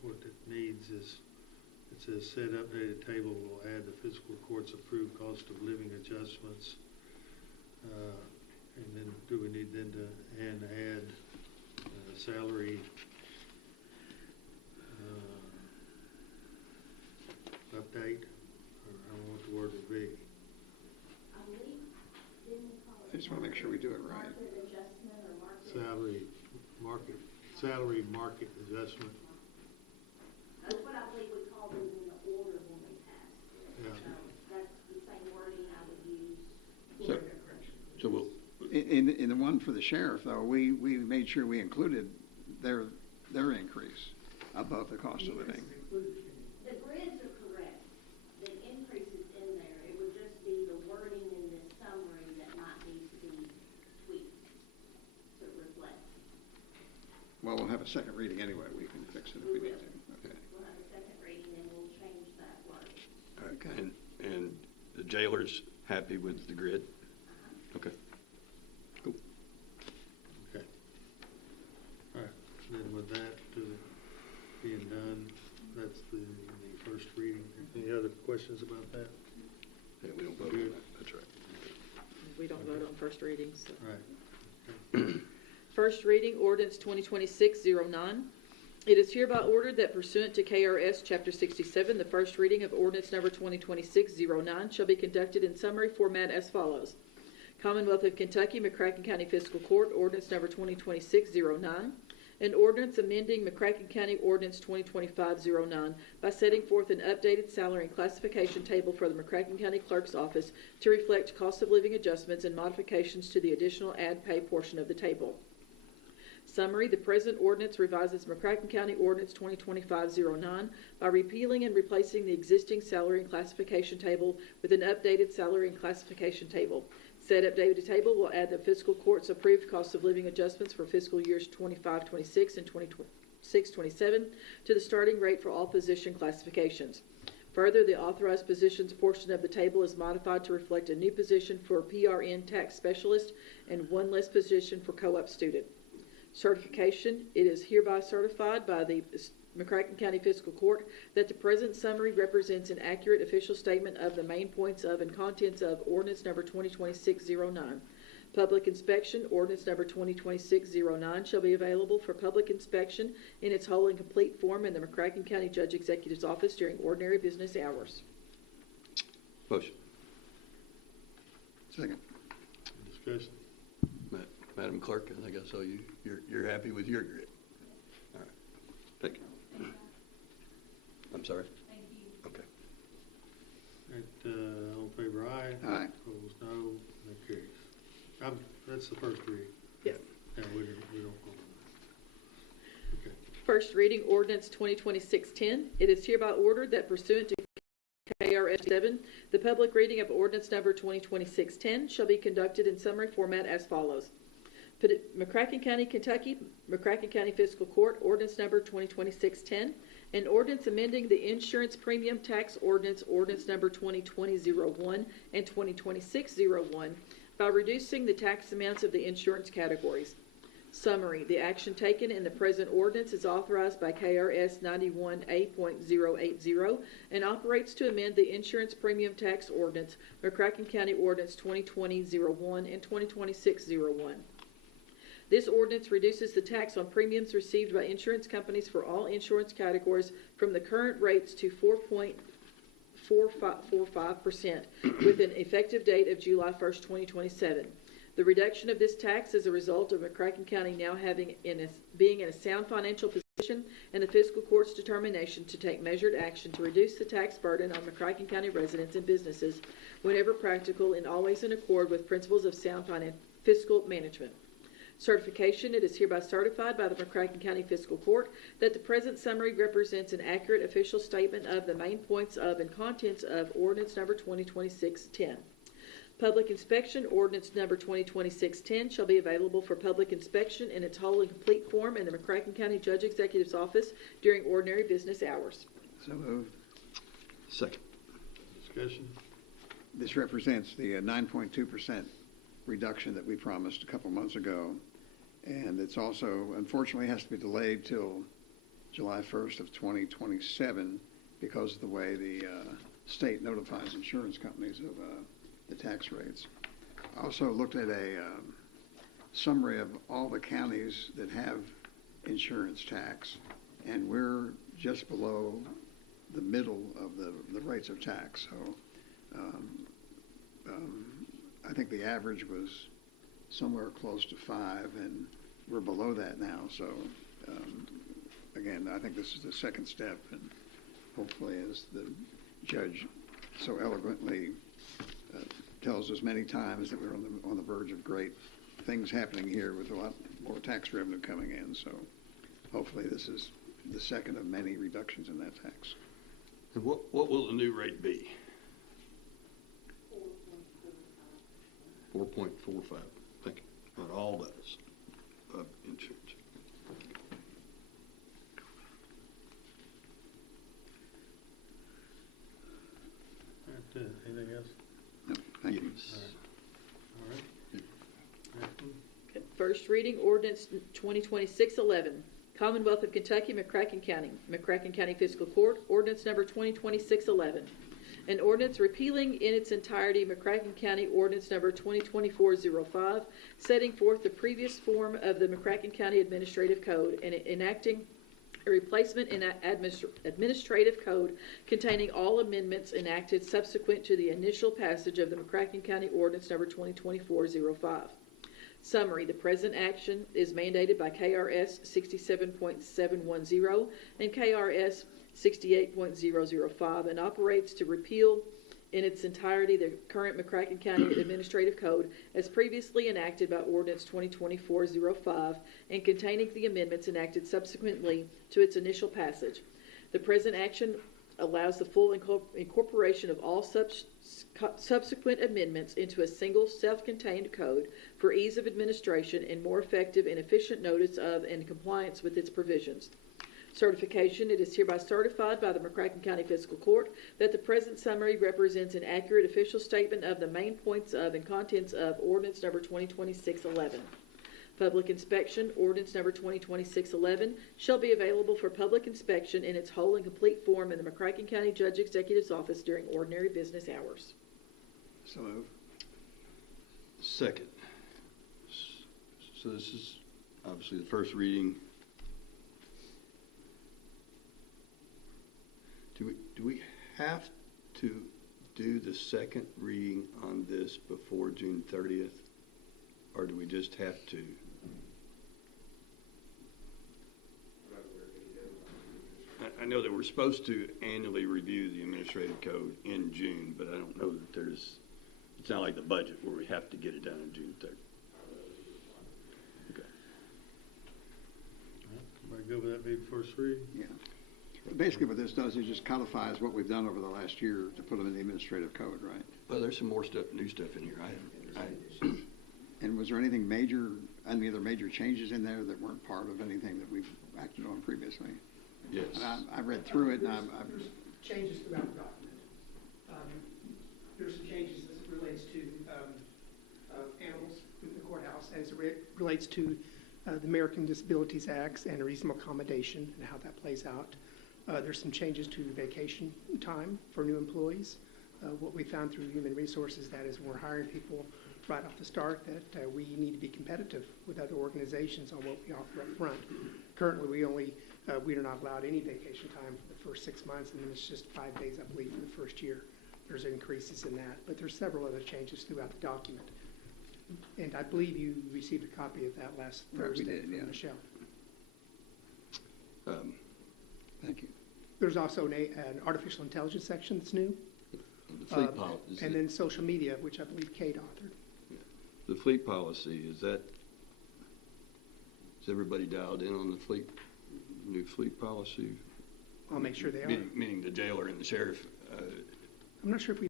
what it needs is, it says said updated table will add the fiscal court's approved cost of living adjustments. And then do we need then to add salary update? Or I don't know what the word would be. I believe, didn't we call it? I just want to make sure we do it right. Market adjustment or market? Salary market adjustment. That's what I believe we called it in the order when we passed it. Yeah. So that's the same wording I would use. So we'll, In the one for the sheriff, though, we made sure we included their increase above the cost of living. The grids are correct. The increase is in there. It would just be the wording in this summary that might need to be tweaked to reflect. Well, we'll have a second reading anyway. We can fix it if we need to. Okay. We'll have a second reading and we'll change that word. okay. And the jailer's happy with the grid? Okay. Cool. Okay. All right. Then with that, other questions about that? Yeah, we don't vote on that. That's right. We don't vote on first readings. So. Right. First reading, ordinance 2026-09. It is hereby ordered that pursuant to KRS Chapter 67, the first reading of ordinance number 2026-09 shall be conducted in summary format as follows. Commonwealth of Kentucky, McCracken County Fiscal Court, ordinance number 2026-09. An ordinance amending McCracken County Ordinance 2025-09 by setting forth an updated salary and classification table for the McCracken County Clerk's Office to reflect cost of living adjustments and modifications to the additional ad pay portion of the table. Summary, the present ordinance revises McCracken County Ordinance 2025-09 by repealing and replacing the existing salary and classification table with an updated salary and classification table. Said updated table will add the fiscal court's approved cost of living adjustments for fiscal years 25-26 and 26-27 to the starting rate for all position classifications. Further, the authorized positions portion of the table is modified to reflect a new position for PRN tax specialist and one less position for co-op student. Certification, it is hereby certified by the McCracken County Fiscal Court that the present summary represents an accurate official statement of the main points of and contents of ordinance number 2026-09. Public inspection, ordinance number 2026-09 shall be available for public inspection in its whole and complete form in the McCracken County Judge Executive's office during ordinary business hours. Motion. Second. Discussion. Madam Clerk, I think I saw you're happy with your grid. All right. Thank you. I'm sorry? Thank you. Okay. All in favor, aye. Aye. Opposed, no. That carries. That's the first reading. Yes. Yeah, we don't vote on that. Okay. First reading, ordinance 2026-10. It is hereby ordered that pursuant to KRS 7, the public reading of ordinance number 2026-10 shall be conducted in summary format as follows. McCracken County, Kentucky, McCracken County Fiscal Court, ordinance number 2026-10, an ordinance amending the insurance premium tax ordinance, ordinance number 2020-01 and 2026-01 by reducing the tax amounts of the insurance categories. Summary, the action taken in the present ordinance is authorized by KRS 91A.080 and operates to amend the insurance premium tax ordinance, McCracken County Ordinance 2020-01 and 2026-01. This ordinance reduces the tax on premiums received by insurance companies for all insurance categories from the current rates to 4.45% with an effective date of July 1st, 2027. The reduction of this tax is a result of McCracken County now being in a sound financial position and the fiscal court's determination to take measured action to reduce the tax burden on McCracken County residents and businesses whenever practical and always in accord with principles of sound fiscal management. Certification, it is hereby certified by the McCracken County Fiscal Court that the present summary represents an accurate official statement of the main points of and contents of ordinance number 2026-10. Public inspection, ordinance number 2026-10 shall be available for public inspection in its whole and complete form in the McCracken County Judge Executive's office during ordinary business hours. So moved. Second. Discussion. This represents the 9.2% reduction that we promised a couple months ago. And it's also, unfortunately, has to be delayed till July 1st of 2027 because of the way the state notifies insurance companies of the tax rates. I also looked at a summary of all the counties that have insurance tax, and we're just below the middle of the rates of tax. So I think the average was somewhere close to 5, and we're below that now. So again, I think this is the second step, and hopefully, as the judge so eloquently tells us many times, that we're on the verge of great things happening here with a lot more tax revenue coming in. So hopefully this is the second of many reductions in that tax. And what will the new rate be? 4.45. Thank you. On all those insurance. Anything else? No, thank you. All right. First reading, ordinance 2026-11. Commonwealth of Kentucky, McCracken County Fiscal Court, ordinance number 2026-11. An ordinance repealing in its entirety McCracken County Ordinance number 2024-05, setting forth the previous form of the McCracken County Administrative Code and enacting a replacement in administrative code containing all amendments enacted subsequent to the initial passage of the McCracken County Ordinance number 2024-05. Summary: the present action is mandated by KRS 67.710 and KRS 68.005 and operates to repeal in its entirety the current McCracken County Administrative Code as previously enacted by Ordinance 2024-05 and containing the amendments enacted subsequently to its initial passage. The present action allows the full incorporation of all subsequent amendments into a single self-contained code for ease of administration and more effective and efficient notice of and compliance with its provisions. Certification: it is hereby certified by the McCracken County Fiscal Court that the present summary represents an accurate official statement of the main points of and contents of ordinance number 2026-11. Public inspection: ordinance number 2026-11 shall be available for public inspection in its whole and complete form in the McCracken County Judge Executive's office during ordinary business hours. So move. Second. So this is obviously the first reading. Do we have to do the second reading on this before June 30th? Or do we just have to? I know that we're supposed to annually review the administrative code in June, but I don't know that it's not like the budget where we have to get it done on June 30th. Okay. Everybody good with that being first reading? Yeah. Basically what this does is just codifies what we've done over the last year to put them in the administrative code, right? Well, there's some more stuff, new stuff in here. And was there anything major, any other major changes in there that weren't part of anything that we've acted on previously? Yes. I read through it, and There's changes throughout the document. There's some changes as it relates to animals in the courthouse, as it relates to the American Disabilities Acts and reasonable accommodation and how that plays out. There's some changes to vacation time for new employees. What we found through human resources, that is, when we're hiring people right off the start, that we need to be competitive with other organizations on what we offer up front. Currently, we are not allowed any vacation time for the first 6 months, and then it's just 5 days, I believe, for the first year. There's increases in that, but there's several other changes throughout the document. And I believe you received a copy of that last Thursday from Michelle. Thank you. There's also an artificial intelligence section that's new. The fleet policy. And then social media, which I believe Kate authored. Yeah. The fleet policy, is everybody dialed in on the new fleet policy? I'll make sure they are. Meaning the jailer and the sheriff. I'm not sure if we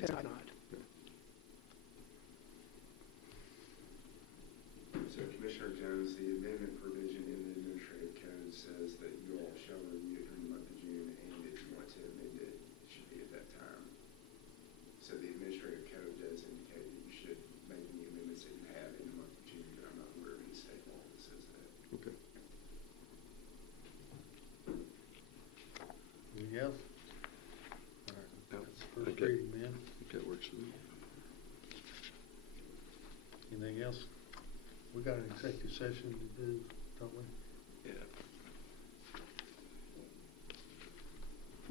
or not. So Commissioner Jones, the amendment provision in the administrative code says that you all shall review it during the month of June, and if you want to amend it, it should be at that time. So the administrative code does indicate that you should make any amendments that you have in the month of June, but I'm not aware of any state law that says that. Okay. Anything else? All right, that's the first Okay. reading, man. Okay, works for me. Anything else? We got an executive session to do, don't we? Yeah.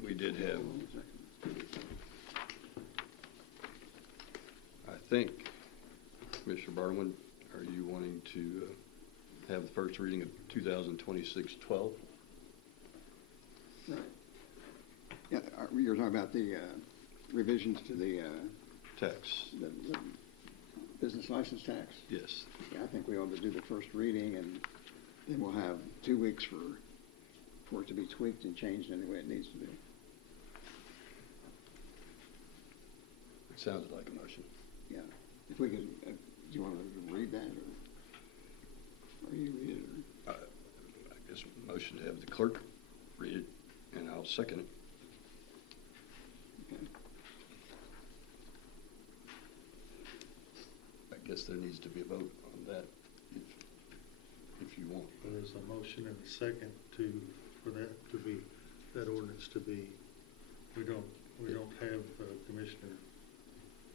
We did have, I think, Commissioner Barwin, are you wanting to have the first reading of 2026-12? Right. Yeah, you're talking about the revisions to the tax. The business license tax? Yes. Yeah, I think we ought to do the first reading, and then we'll have 2 weeks for it to be tweaked and changed any way it needs to be. It sounded like a motion. Yeah. If we could, do you want to read that, or you read it? Or? I guess motion to have the clerk read it, and I'll second it. Okay. I guess there needs to be a vote on that if if you want. There's a motion and a second for that ordinance to be, we don't have Commissioner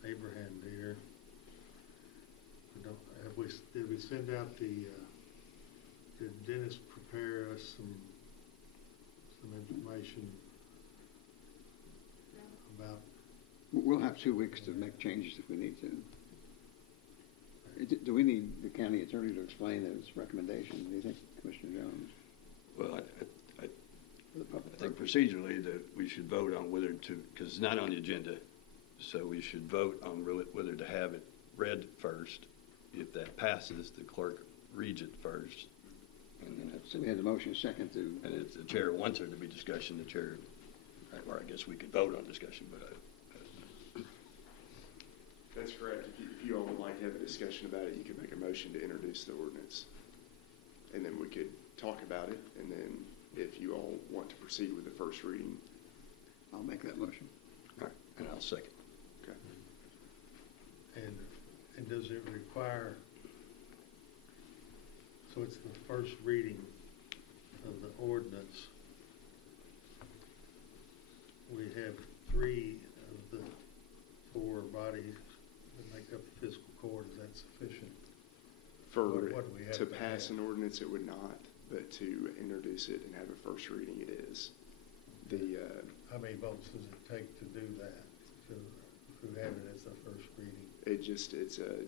Abraham here. Did we send out did Dennis prepare us some information about? We'll have 2 weeks to make changes if we need to. Do we need the county attorney to explain his recommendation, do you think, Commissioner Jones? Well, I think procedurally that we should vote on whether to, because it's not on the agenda, so we should vote on whether to have it read first. If that passes, the clerk reads it first. And then So we had the motion second to... And if the chair wants there to be discussion, the chair, or I guess we could vote on discussion, but That's correct. If you all would like to have a discussion about it, you could make a motion to introduce the ordinance. And then we could talk about it, and then if you all want to proceed with the first reading. I'll make that motion. all right, and I'll second. Okay. And does it require, so it's the first reading of the ordinance. We have 3 of the 4 bodies that make up the fiscal court. Is that sufficient? What do we have To pass an ordinance, it would not, but to introduce it and have a first reading, it is. How many votes does it take to do that, to have it as the first reading? It's a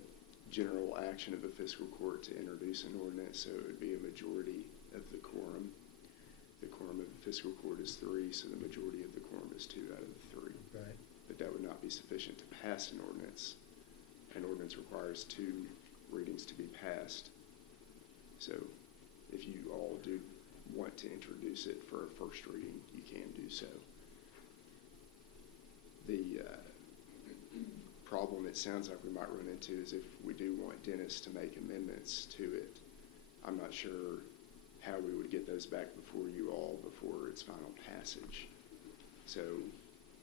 general action of the fiscal court to introduce an ordinance, so it would be a majority of the quorum. The quorum of the fiscal court is 3, so the majority of the quorum is 2 out of the 3. Okay. But that would not be sufficient to pass an ordinance. An ordinance requires 2 readings to be passed. So if you all do want to introduce it for a first reading, you can do so. The problem it sounds like we might run into is if we do want Dennis to make amendments to it, I'm not sure how we would get those back before you all before its final passage. So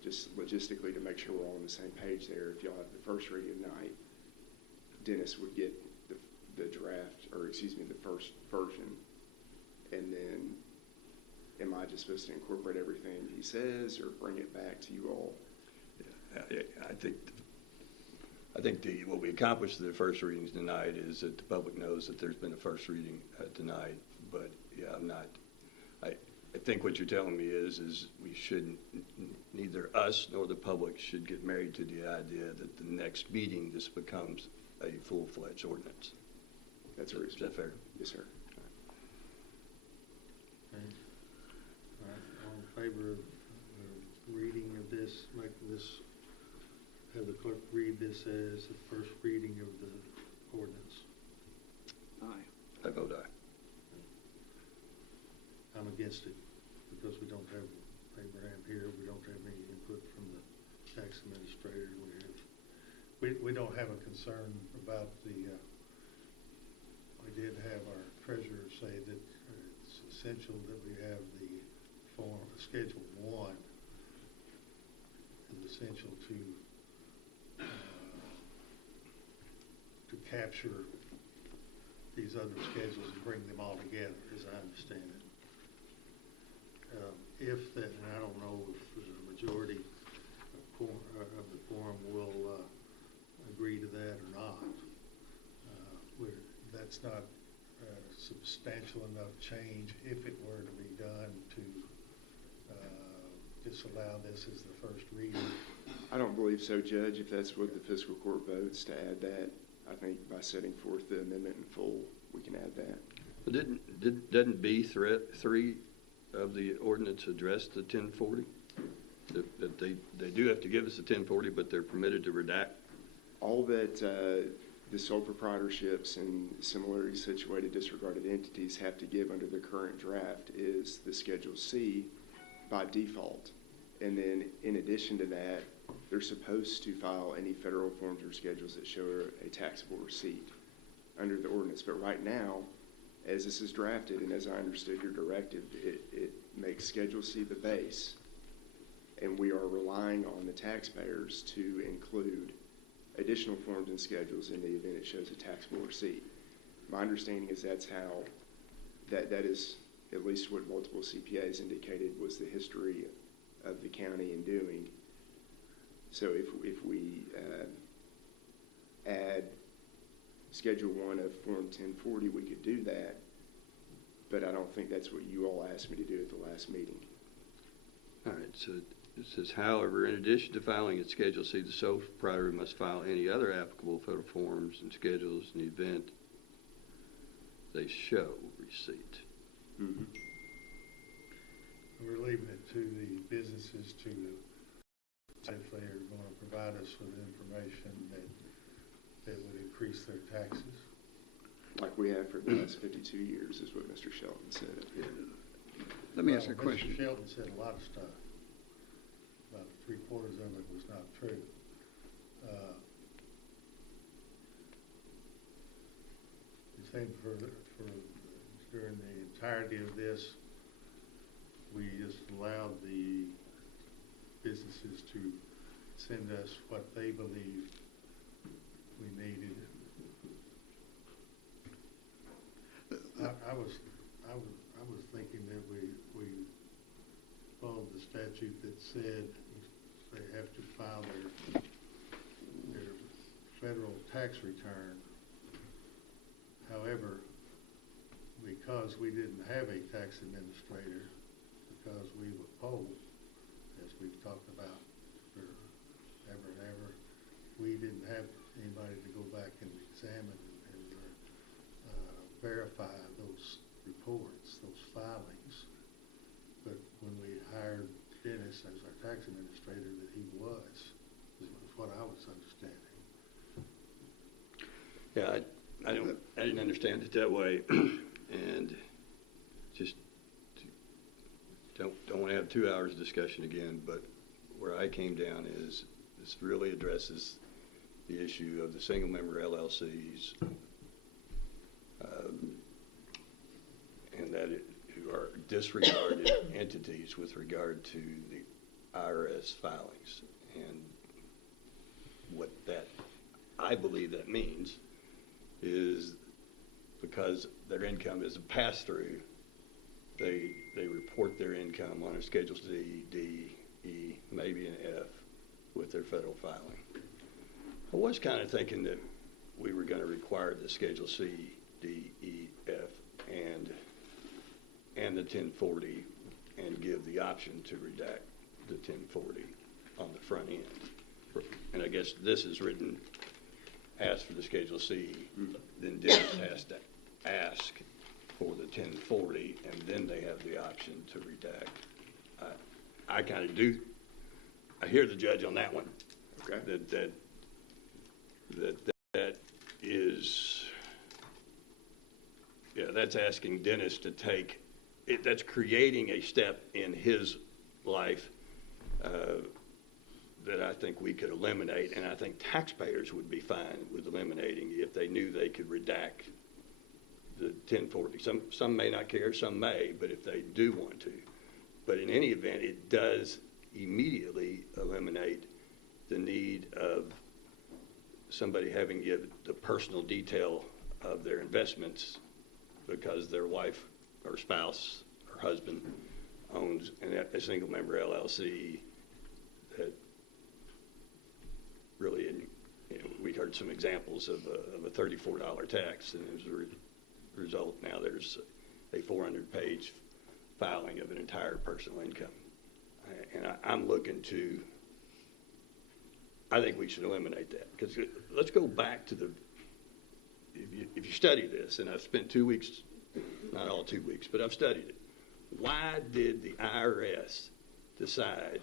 just logistically, to make sure we're all on the same page there, if y'all have the first reading tonight, Dennis would get the draft, or excuse me, the first version, and then am I just supposed to incorporate everything he says or bring it back to you all? Yeah, I think what we accomplished in the first readings tonight is that the public knows that there's been a first reading tonight. But yeah, I think what you're telling me is we shouldn't, neither us nor the public should get married to the idea that the next meeting this becomes a full-fledged ordinance. That's reasonable. Is that fair? Yes, sir. Okay. All right. All in favor of reading of this, have the clerk read this as the first reading of the ordinance? Aye. I vote aye. I'm against it because we don't have Abraham here. We don't have any input from the tax administrator. We don't have a concern about we did have our treasurer say that it's essential that we have the form, Schedule 1 is essential to capture these other schedules and bring them all together, as I understand it. If that, and I don't know if the majority of the quorum will agree to that or not. That's not substantial enough change if it were to be done to disallow this as the first reading. I don't believe so, Judge. If that's what the fiscal court votes to add that, I think by setting forth the amendment in full, we can add that. But doesn't B3 of the ordinance address the 1040? That they do have to give us the 1040, but they're permitted to redact? All that the sole proprietorships and similarly situated disregarded entities have to give under the current draft is the Schedule C by default. And then in addition to that, they're supposed to file any federal forms or schedules that show a taxable receipt under the ordinance. But right now, as this is drafted and as I understood your directive, it makes Schedule C the base. And we are relying on the taxpayers to include additional forms and schedules in the event it shows a taxable receipt. My understanding is that's how that is at least what multiple CPAs indicated was the history of the county in doing. So if we add Schedule 1 of Form 1040, we could do that, but I don't think that's what you all asked me to do at the last meeting. All right, so it says, however, in addition to filing at Schedule C, the sole proprietor must file any other applicable federal forms and schedules in the event they show receipt. Mm-hmm. We're leaving it to the businesses to if they are going to provide us with information that would increase their taxes. Like we have for the last 52 years is what Mr. Shelton said. Yeah. Let me ask a question. Mr. Shelton said a lot of stuff. About 3/4 of it was not true. The thing for during the entirety of this, we just allowed the businesses to send us what they believed we needed. I was thinking that we followed the statute that said they have to file their federal tax return. However, because we didn't have a tax administrator, because we were polled, as we've talked about forever and ever, we didn't have anybody to go back and examine and verify those reports, those filings. But when we hired Dennis as our tax administrator, that he was what I was understanding. Yeah, I didn't understand it that way, and just don't want to have 2 hours of discussion again. But where I came down is this really addresses the issue of the single member LLCs, and that who are disregarded entities with regard to the IRS filings, and what that I believe that means is because their income is a pass-through, they report their income on a Schedule C, D, E, maybe an F with their federal filing. I was kind of thinking that we were going to require the Schedule C, D, E, F, and the 1040, and give the option to redact the 1040 on the front end. And I guess this is written, ask for the Schedule C, then Dennis has to ask for the 1040, and then they have the option to redact. I kind of do. I hear the judge on that one. Okay. That is, yeah, that's asking Dennis to take it. That's creating a step in his life that I think we could eliminate, and I think taxpayers would be fine with eliminating if they knew they could redact the 1040. Some may not care, some may, but if they do want to. But in any event, it does immediately eliminate the need of somebody having to give the personal detail of their investments because their wife or spouse or husband owns a single member LLC that really, we heard some examples of a $34 tax, and as a result, now there's a 400-page filing of an entire personal income. And I'm looking to, I think we should eliminate that, because let's go back to if you study this, and I've spent 2 weeks, not all 2 weeks, but I've studied it. Why did the IRS decide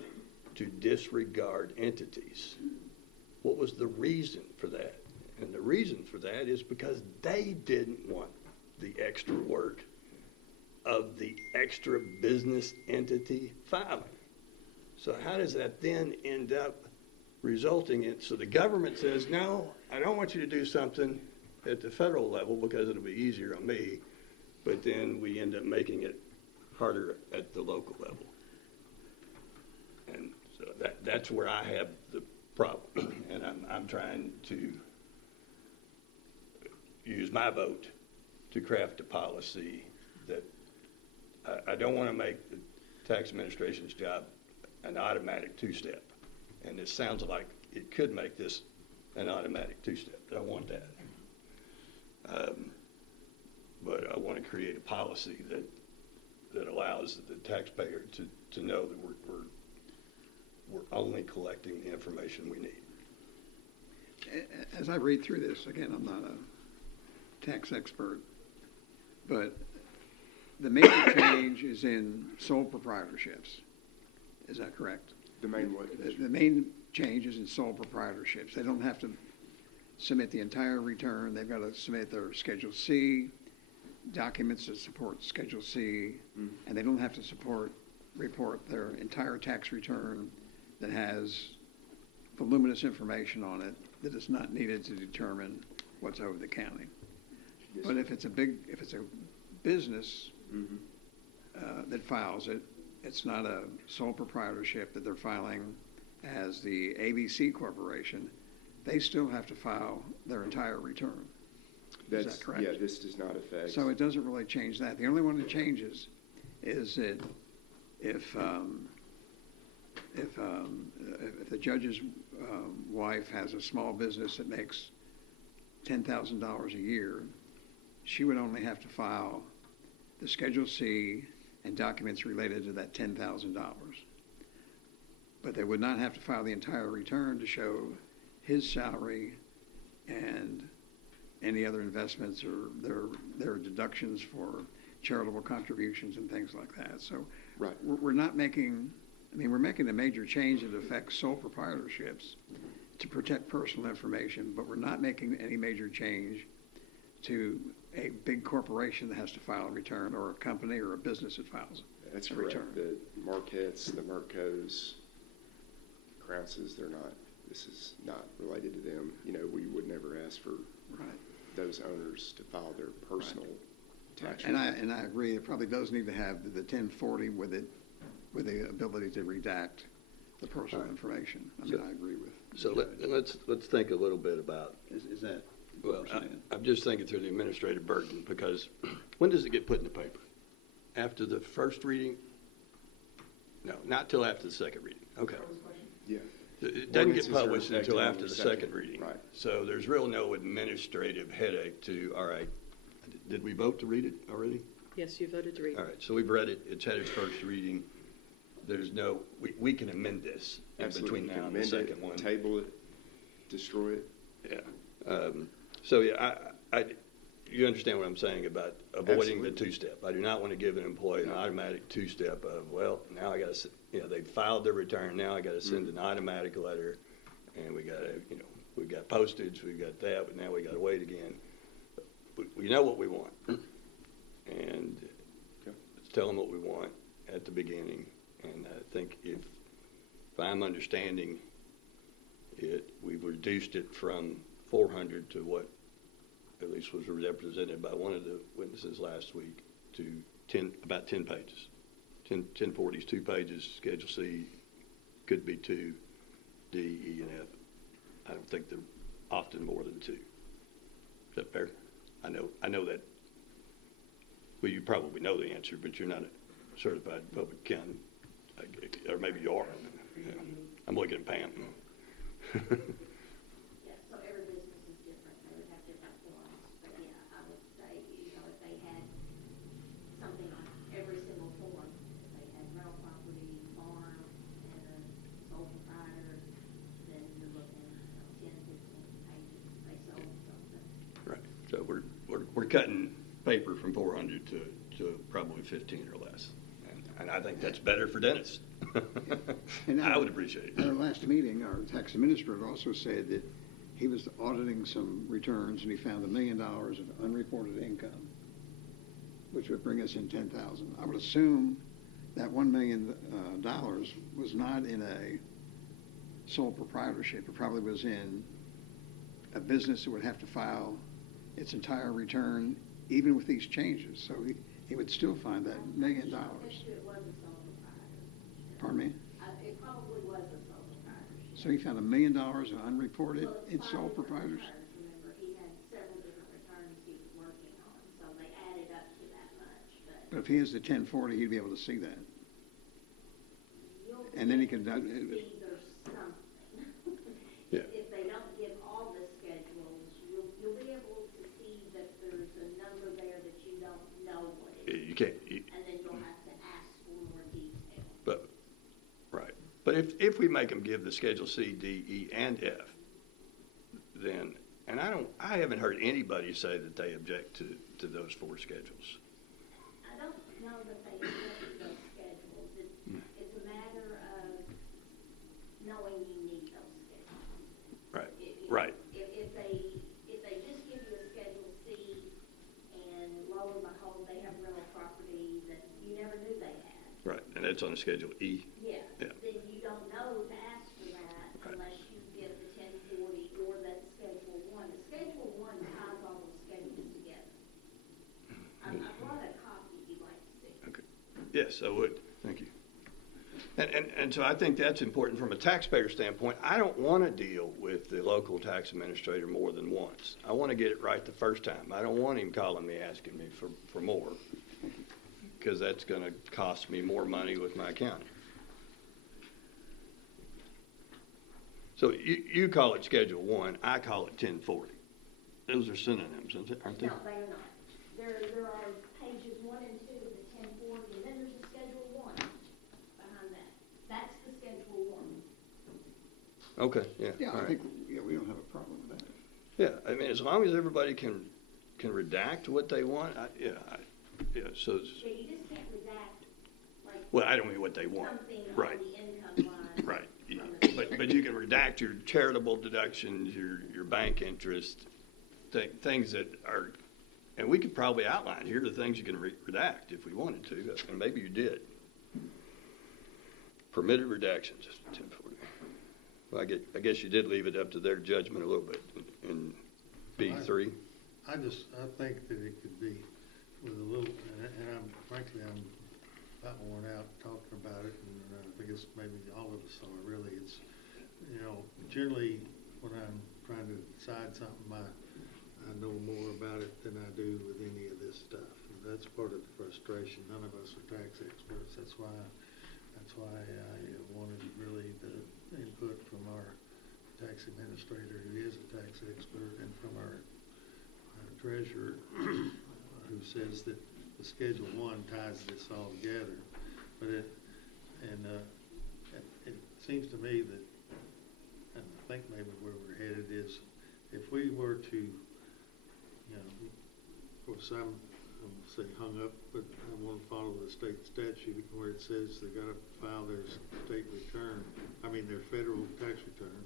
to disregard entities? What was the reason for that? And the reason for that is because they didn't want the extra work of the extra business entity filing. So how does that then end up resulting in, so the government says, no, I don't want you to do something at the federal level because it'll be easier on me, but then we end up making it harder at the local level. And so that's where I have the problem, and I'm trying to use my vote to craft a policy that I don't want to make the tax administration's job an automatic two-step. And it sounds like it could make this an automatic two-step. I don't want that. But I want to create a policy that allows the taxpayer to know that we're only collecting the information we need. As I read through this, again, I'm not a tax expert, but the major change is in sole proprietorships. Is that correct? The main what? The main change is in sole proprietorships. They don't have to submit the entire return. They've got to submit their Schedule C, documents that support Schedule C, and they don't have to report their entire tax return that has voluminous information on it that is not needed to determine what's owed the county. Yes, But if it's a business that files it, it's not a sole proprietorship that they're filing as the ABC Corporation. They still have to file their entire return. Is that correct? Yeah, this does not affect. So it doesn't really change that. The only one that changes is that if the judge's wife has a small business that makes $10,000 a year, she would only have to file the Schedule C and documents related to that $10,000. But they would not have to file the entire return to show his salary and any other investments or their deductions for charitable contributions and things like that. So Right. we're not making, we're making a major change that affects sole proprietorships to protect personal information, but we're not making any major change to a big corporation that has to file a return, or a company or a business that files That's a correct. return. The Marquettes, the Mercos, Crounces, this is not related to them. We would never ask for those owners to file their personal tax And return. I agree, it probably does need to have the 1040 with the ability to redact the personal information. I agree with. So let's think a little bit about. Is that? Well, I'm just thinking through the administrative burden, because when does it get put in the paper? After the first reading? No, not till after the second reading. Okay. Yeah. It doesn't get Ordinances are published until effective on after the the second. second reading. Right. So there's real no administrative headache to, all right, did we vote to read it already? Yes, you voted to read. All right, so we've read it, it's had its first reading. There's no, we can amend this in Absolutely. between You can now and the amend second it, one. table it, destroy it. Yeah. So, yeah, you understand what I'm saying about avoiding the two-step. I do not want to give an employee an automatic two-step of, well, now I got to, they filed their return, now I got to send an automatic letter, and we got to, we've got postage, we've got that, but now we got to wait again. But we know what we want, and let's tell them what we want at the beginning. And I think if I'm understanding it, we've reduced it from 400 to what at least was represented by one of the witnesses last week to about 10 pages. 1040 is 2 pages. Schedule C could be 2, D, E, and F. I don't think they're often more than 2. Is that fair? I know that. Well, you probably know the answer, but you're not a certified public accountant, or maybe you are. Yeah. I'm looking at Pam. Yeah, so every business is different, they would have different forms, but yeah, I would say, if they had something on every single form, if they had rental property, farm, and a sole proprietor, then you're looking, 10, 15 pages, they sold something. Right. So we're cutting paper from 400 to probably 15 or less, and I think that's better for Dennis. I would appreciate it. At our last meeting, our tax administrator also said that he was auditing some returns and he found $1 million of unreported income, which would bring us in 10,000. I would assume that $1 million was not in a sole proprietorship. It probably was in a business that would have to file its entire return, even with these changes. So he would still find that $1 million. It was a sole proprietor. Pardon me? It probably was a sole proprietorship. So he found $1 million of unreported in sole Well, proprietors? remember, he had several different returns he was working on, so they added up to that much, but But if he has the 1040, he'd be able to see that. And then he can. See there's something. Yeah. If they don't give all the schedules, you'll be able to see that there's a number there that you don't know what it is. You can't. And then you'll have to ask for more detail. But right. But if we make them give the Schedule C, D, E, and F, then, and I haven't heard anybody say that they object to those 4 schedules. I don't know that they object to those schedules. It's a matter of knowing you need those schedules. Right. Right. If they just give you a Schedule C and lo and behold, they have rental property that you never knew they had. Right. And that's on the Schedule E. Yeah. Yeah. Then you don't know to ask for that unless you get the 1040 or that Schedule 1. The Schedule 1 ties all those schedules together. I brought a copy if you'd like to see. Okay. Yes, I would. Thank you. And so I think that's important from a taxpayer standpoint. I don't want to deal with the local tax administrator more than once. I want to get it right the first time. I don't want him calling me asking me for more, because that's going to cost me more money with my accounting. So you call it Schedule 1, I call it 1040. Those are synonyms, aren't they? No, they are not. There are pages 1 and 2 of the 1040, and then there's a Schedule 1 behind that. That's the Schedule 1. Okay, yeah. Yeah, all I right. think we don't have a problem with that. Yeah, I mean, as long as everybody can redact what they want, so. Yeah, you just can't redact, like. Well, I don't mean what they want. Something Right. on the income line. Right. But you can redact your charitable deductions, your bank interest, things that are, and we could probably outline, here are the things you can redact if we wanted to, and maybe you did. Permitted redactions, 1040. Well, I guess you did leave it up to their judgment a little bit in B3. I think that it could be with a little, and frankly, I'm about worn out talking about it, and I guess maybe all of us are really. It's, generally when I'm trying to decide something, I know more about it than I do with any of this stuff. And that's part of the frustration. None of us are tax experts. That's why I wanted really the input from our tax administrator, who is a tax expert, and from our treasurer, who says that the Schedule 1 ties this all together. But it seems to me that, and I think maybe where we're headed is, if we were to, of course I'm say hung up, but I want to follow the state statute where it says they got to file their state return, their federal tax return.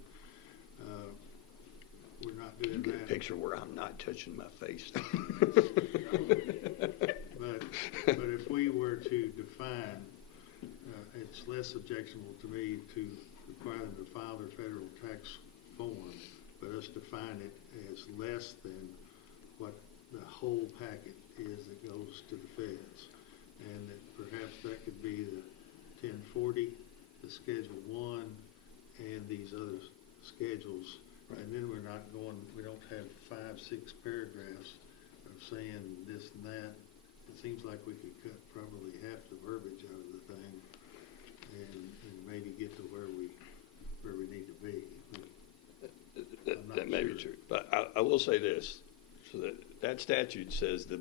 We're not doing that. You get a picture where I'm not touching my face. But if we were to define, it's less objectionable to me to require them to file their federal tax form, but us define it as less than what the whole packet is that goes to the feds. And that perhaps that could be the 1040, the Schedule 1, and these other schedules. Right. And then we don't have 5-6 paragraphs of saying this and that. It seems like we could cut probably half the verbiage out of the thing and maybe get to where we need to be. That may be true. But I will say this, so that statute says the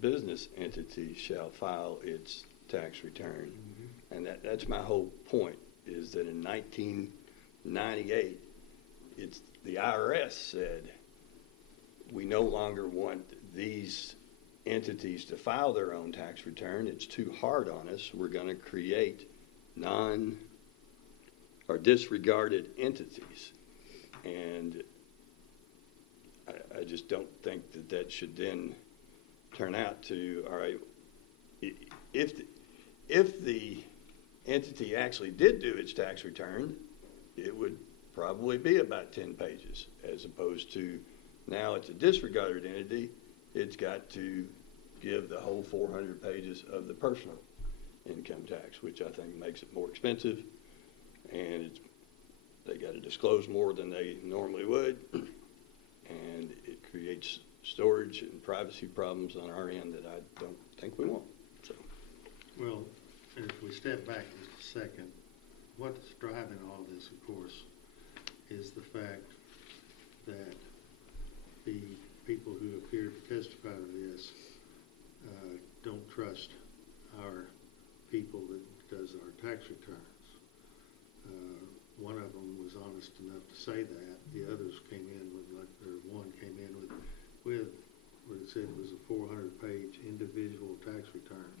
business entity shall file its tax return. Mm-hmm. And that's my whole point, is that in 1998, the IRS said we no longer want these entities to file their own tax return. It's too hard on us. We're going to create disregarded entities. And I just don't think that should then turn out to, all right, if the entity actually did do its tax return, it would probably be about 10 pages, as opposed to now it's a disregarded entity, it's got to give the whole 400 pages of the personal income tax, which I think makes it more expensive, and they got to disclose more than they normally would, and it creates storage and privacy problems on our end that I don't think we want. So. Well, if we step back just a second, what's driving all this, of course, is the fact that the people who appear to testify to this don't trust our people that does our tax returns. One of them was honest enough to say that. The others came in with, one came in with what it said was a 400-page individual tax return.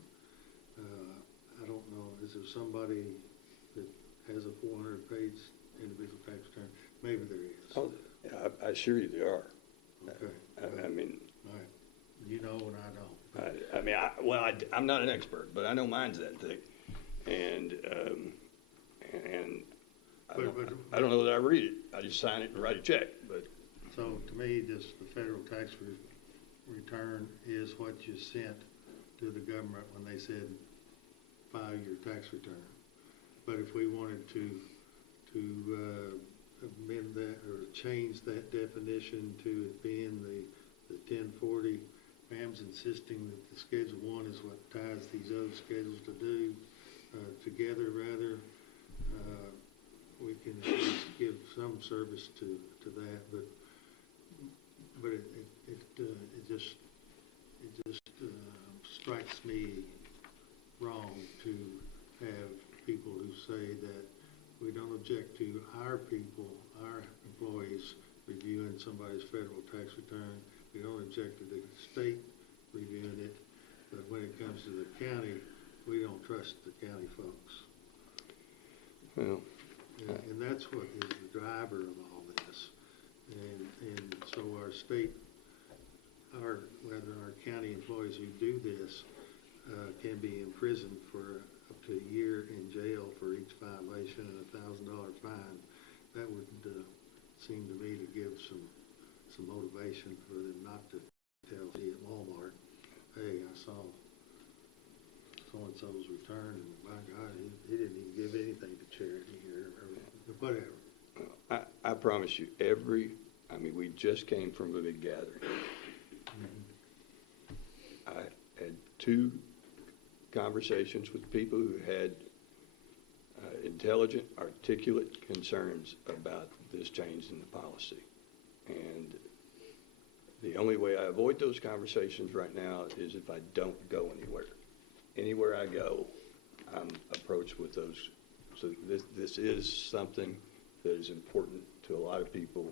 I don't know, is there somebody that has a 400-page individual tax return? Maybe there is. Oh, yeah, I assure you there are. Okay. I mean, all right. You know and I don't. I'm not an expert, but I know mine's that thick, and I don't know that I read it. I just sign it and write a check. But so to me, just the federal tax return is what you sent to the government when they said file your tax return. But if we wanted to amend that or change that definition to it being the 1040, Pam's insisting that the Schedule 1 is what ties these other schedules together rather. We can at least give some service to that, but it just strikes me wrong to have people who say that we don't object to our people, our employees reviewing somebody's federal tax return. We don't object to the state reviewing it, but when it comes to the county, we don't trust the county folks. Well, and that's what is the driver of all this. And so our state, our county employees who do this can be imprisoned for up to a year in jail for each violation and $1,000 fine. That would seem to me to give some motivation for them not to tell me at Walmart, hey, I saw so-and-so's return, and by God, he didn't even give anything to charity or whatever. I promise you, we just came from a big gathering. Mm-hmm. I had 2 conversations with people who had intelligent, articulate concerns about this change in the policy. And the only way I avoid those conversations right now is if I don't go anywhere. Anywhere I go, I'm approached with those. So this is something that is important to a lot of people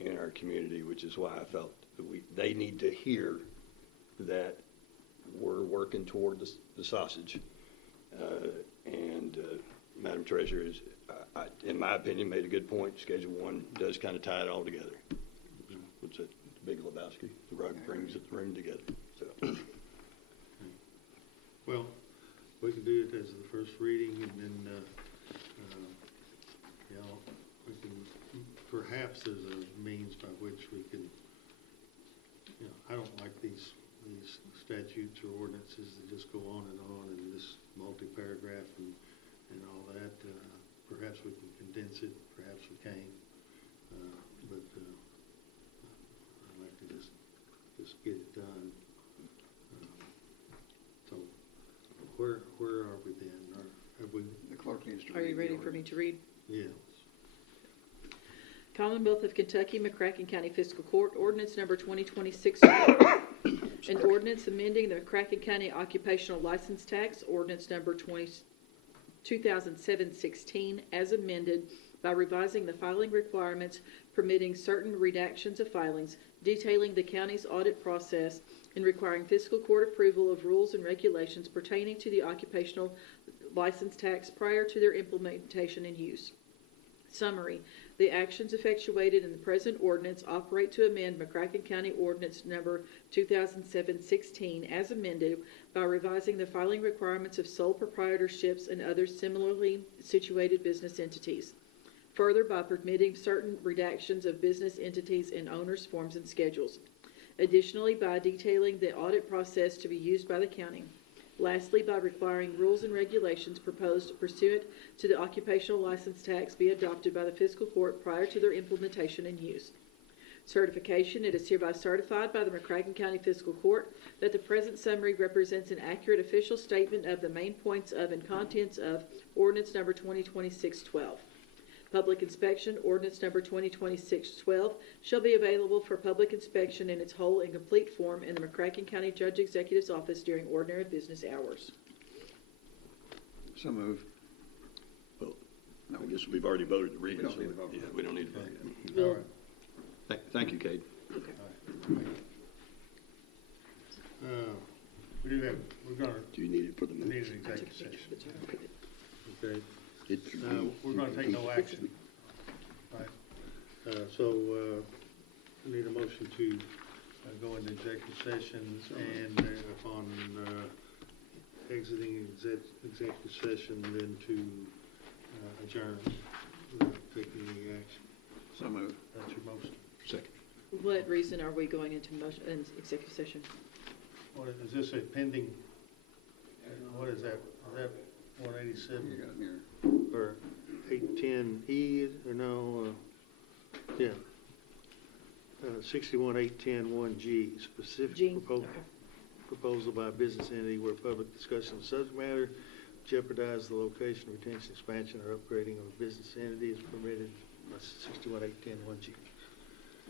in our community, which is why I felt that they need to hear that we're working toward the sausage. Madam Treasurer is, in my opinion, made a good point. Schedule 1 does kind of tie it all together. What's it? Big Lebowski. The rug brings the room together. So. Well, we can do it as the first reading, and then we can perhaps there's a means by which we can. I don't like these statutes or ordinances that just go on and this multi-paragraph and all that. Perhaps we can condense it. Perhaps we can't. But I'd like to just get it done. So where are we then? Have we? The clerk needs to read. Are you ready for me to read? Yes. Commonwealth of Kentucky, McCracken County Fiscal Court, ordinance number 2026. An ordinance amending the McCracken County Occupational License Tax, ordinance number 2007-16, as amended by revising the filing requirements, permitting certain redactions of filings, detailing the county's audit process, and requiring fiscal court approval of rules and regulations pertaining to the occupational license tax prior to their implementation and use. Summary. The actions effectuated in the present ordinance operate to amend McCracken County Ordinance Number 2007-16 as amended by revising the filing requirements of sole proprietorships and other similarly situated business entities. Further, by permitting certain redactions of business entities in owners' forms and schedules. Additionally, by detailing the audit process to be used by the county. Lastly, by requiring rules and regulations proposed pursuant to the occupational license tax be adopted by the fiscal court prior to their implementation and use. Certification, it is hereby certified by the McCracken County Fiscal Court that the present summary represents an accurate official statement of the main points of and contents of ordinance number 2026-12. Public inspection, ordinance number 2026-12 shall be available for public inspection in its whole and complete form in the McCracken County Judge Executive's office during ordinary business hours. So move. Well, I guess we've already voted to read We it. don't need to vote. Yeah, we don't need to vote. Bill? All right. Thank you, Kate. We do have, we're gonna Do you need it for the need minutes? an executive session. Okay. It's- We're gonna take no action. Right. So, we need a motion to go into executive session and upon exiting executive session, then to adjourn without taking any action. So move. That's your motion. Second. What reason are we going into executive session? What is this a pending, what is that? Is that 187? You got it here. Or 810E, or no, yeah. 618101G, specific G. proposal by a business entity where public discussion of subject matter jeopardize the location, retention, expansion, or upgrading of a business entity is permitted by 618101G.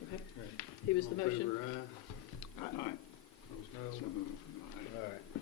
Okay. Right. Who was the All in motion? favor, aye. Aye. Opposed, no. So move. All right.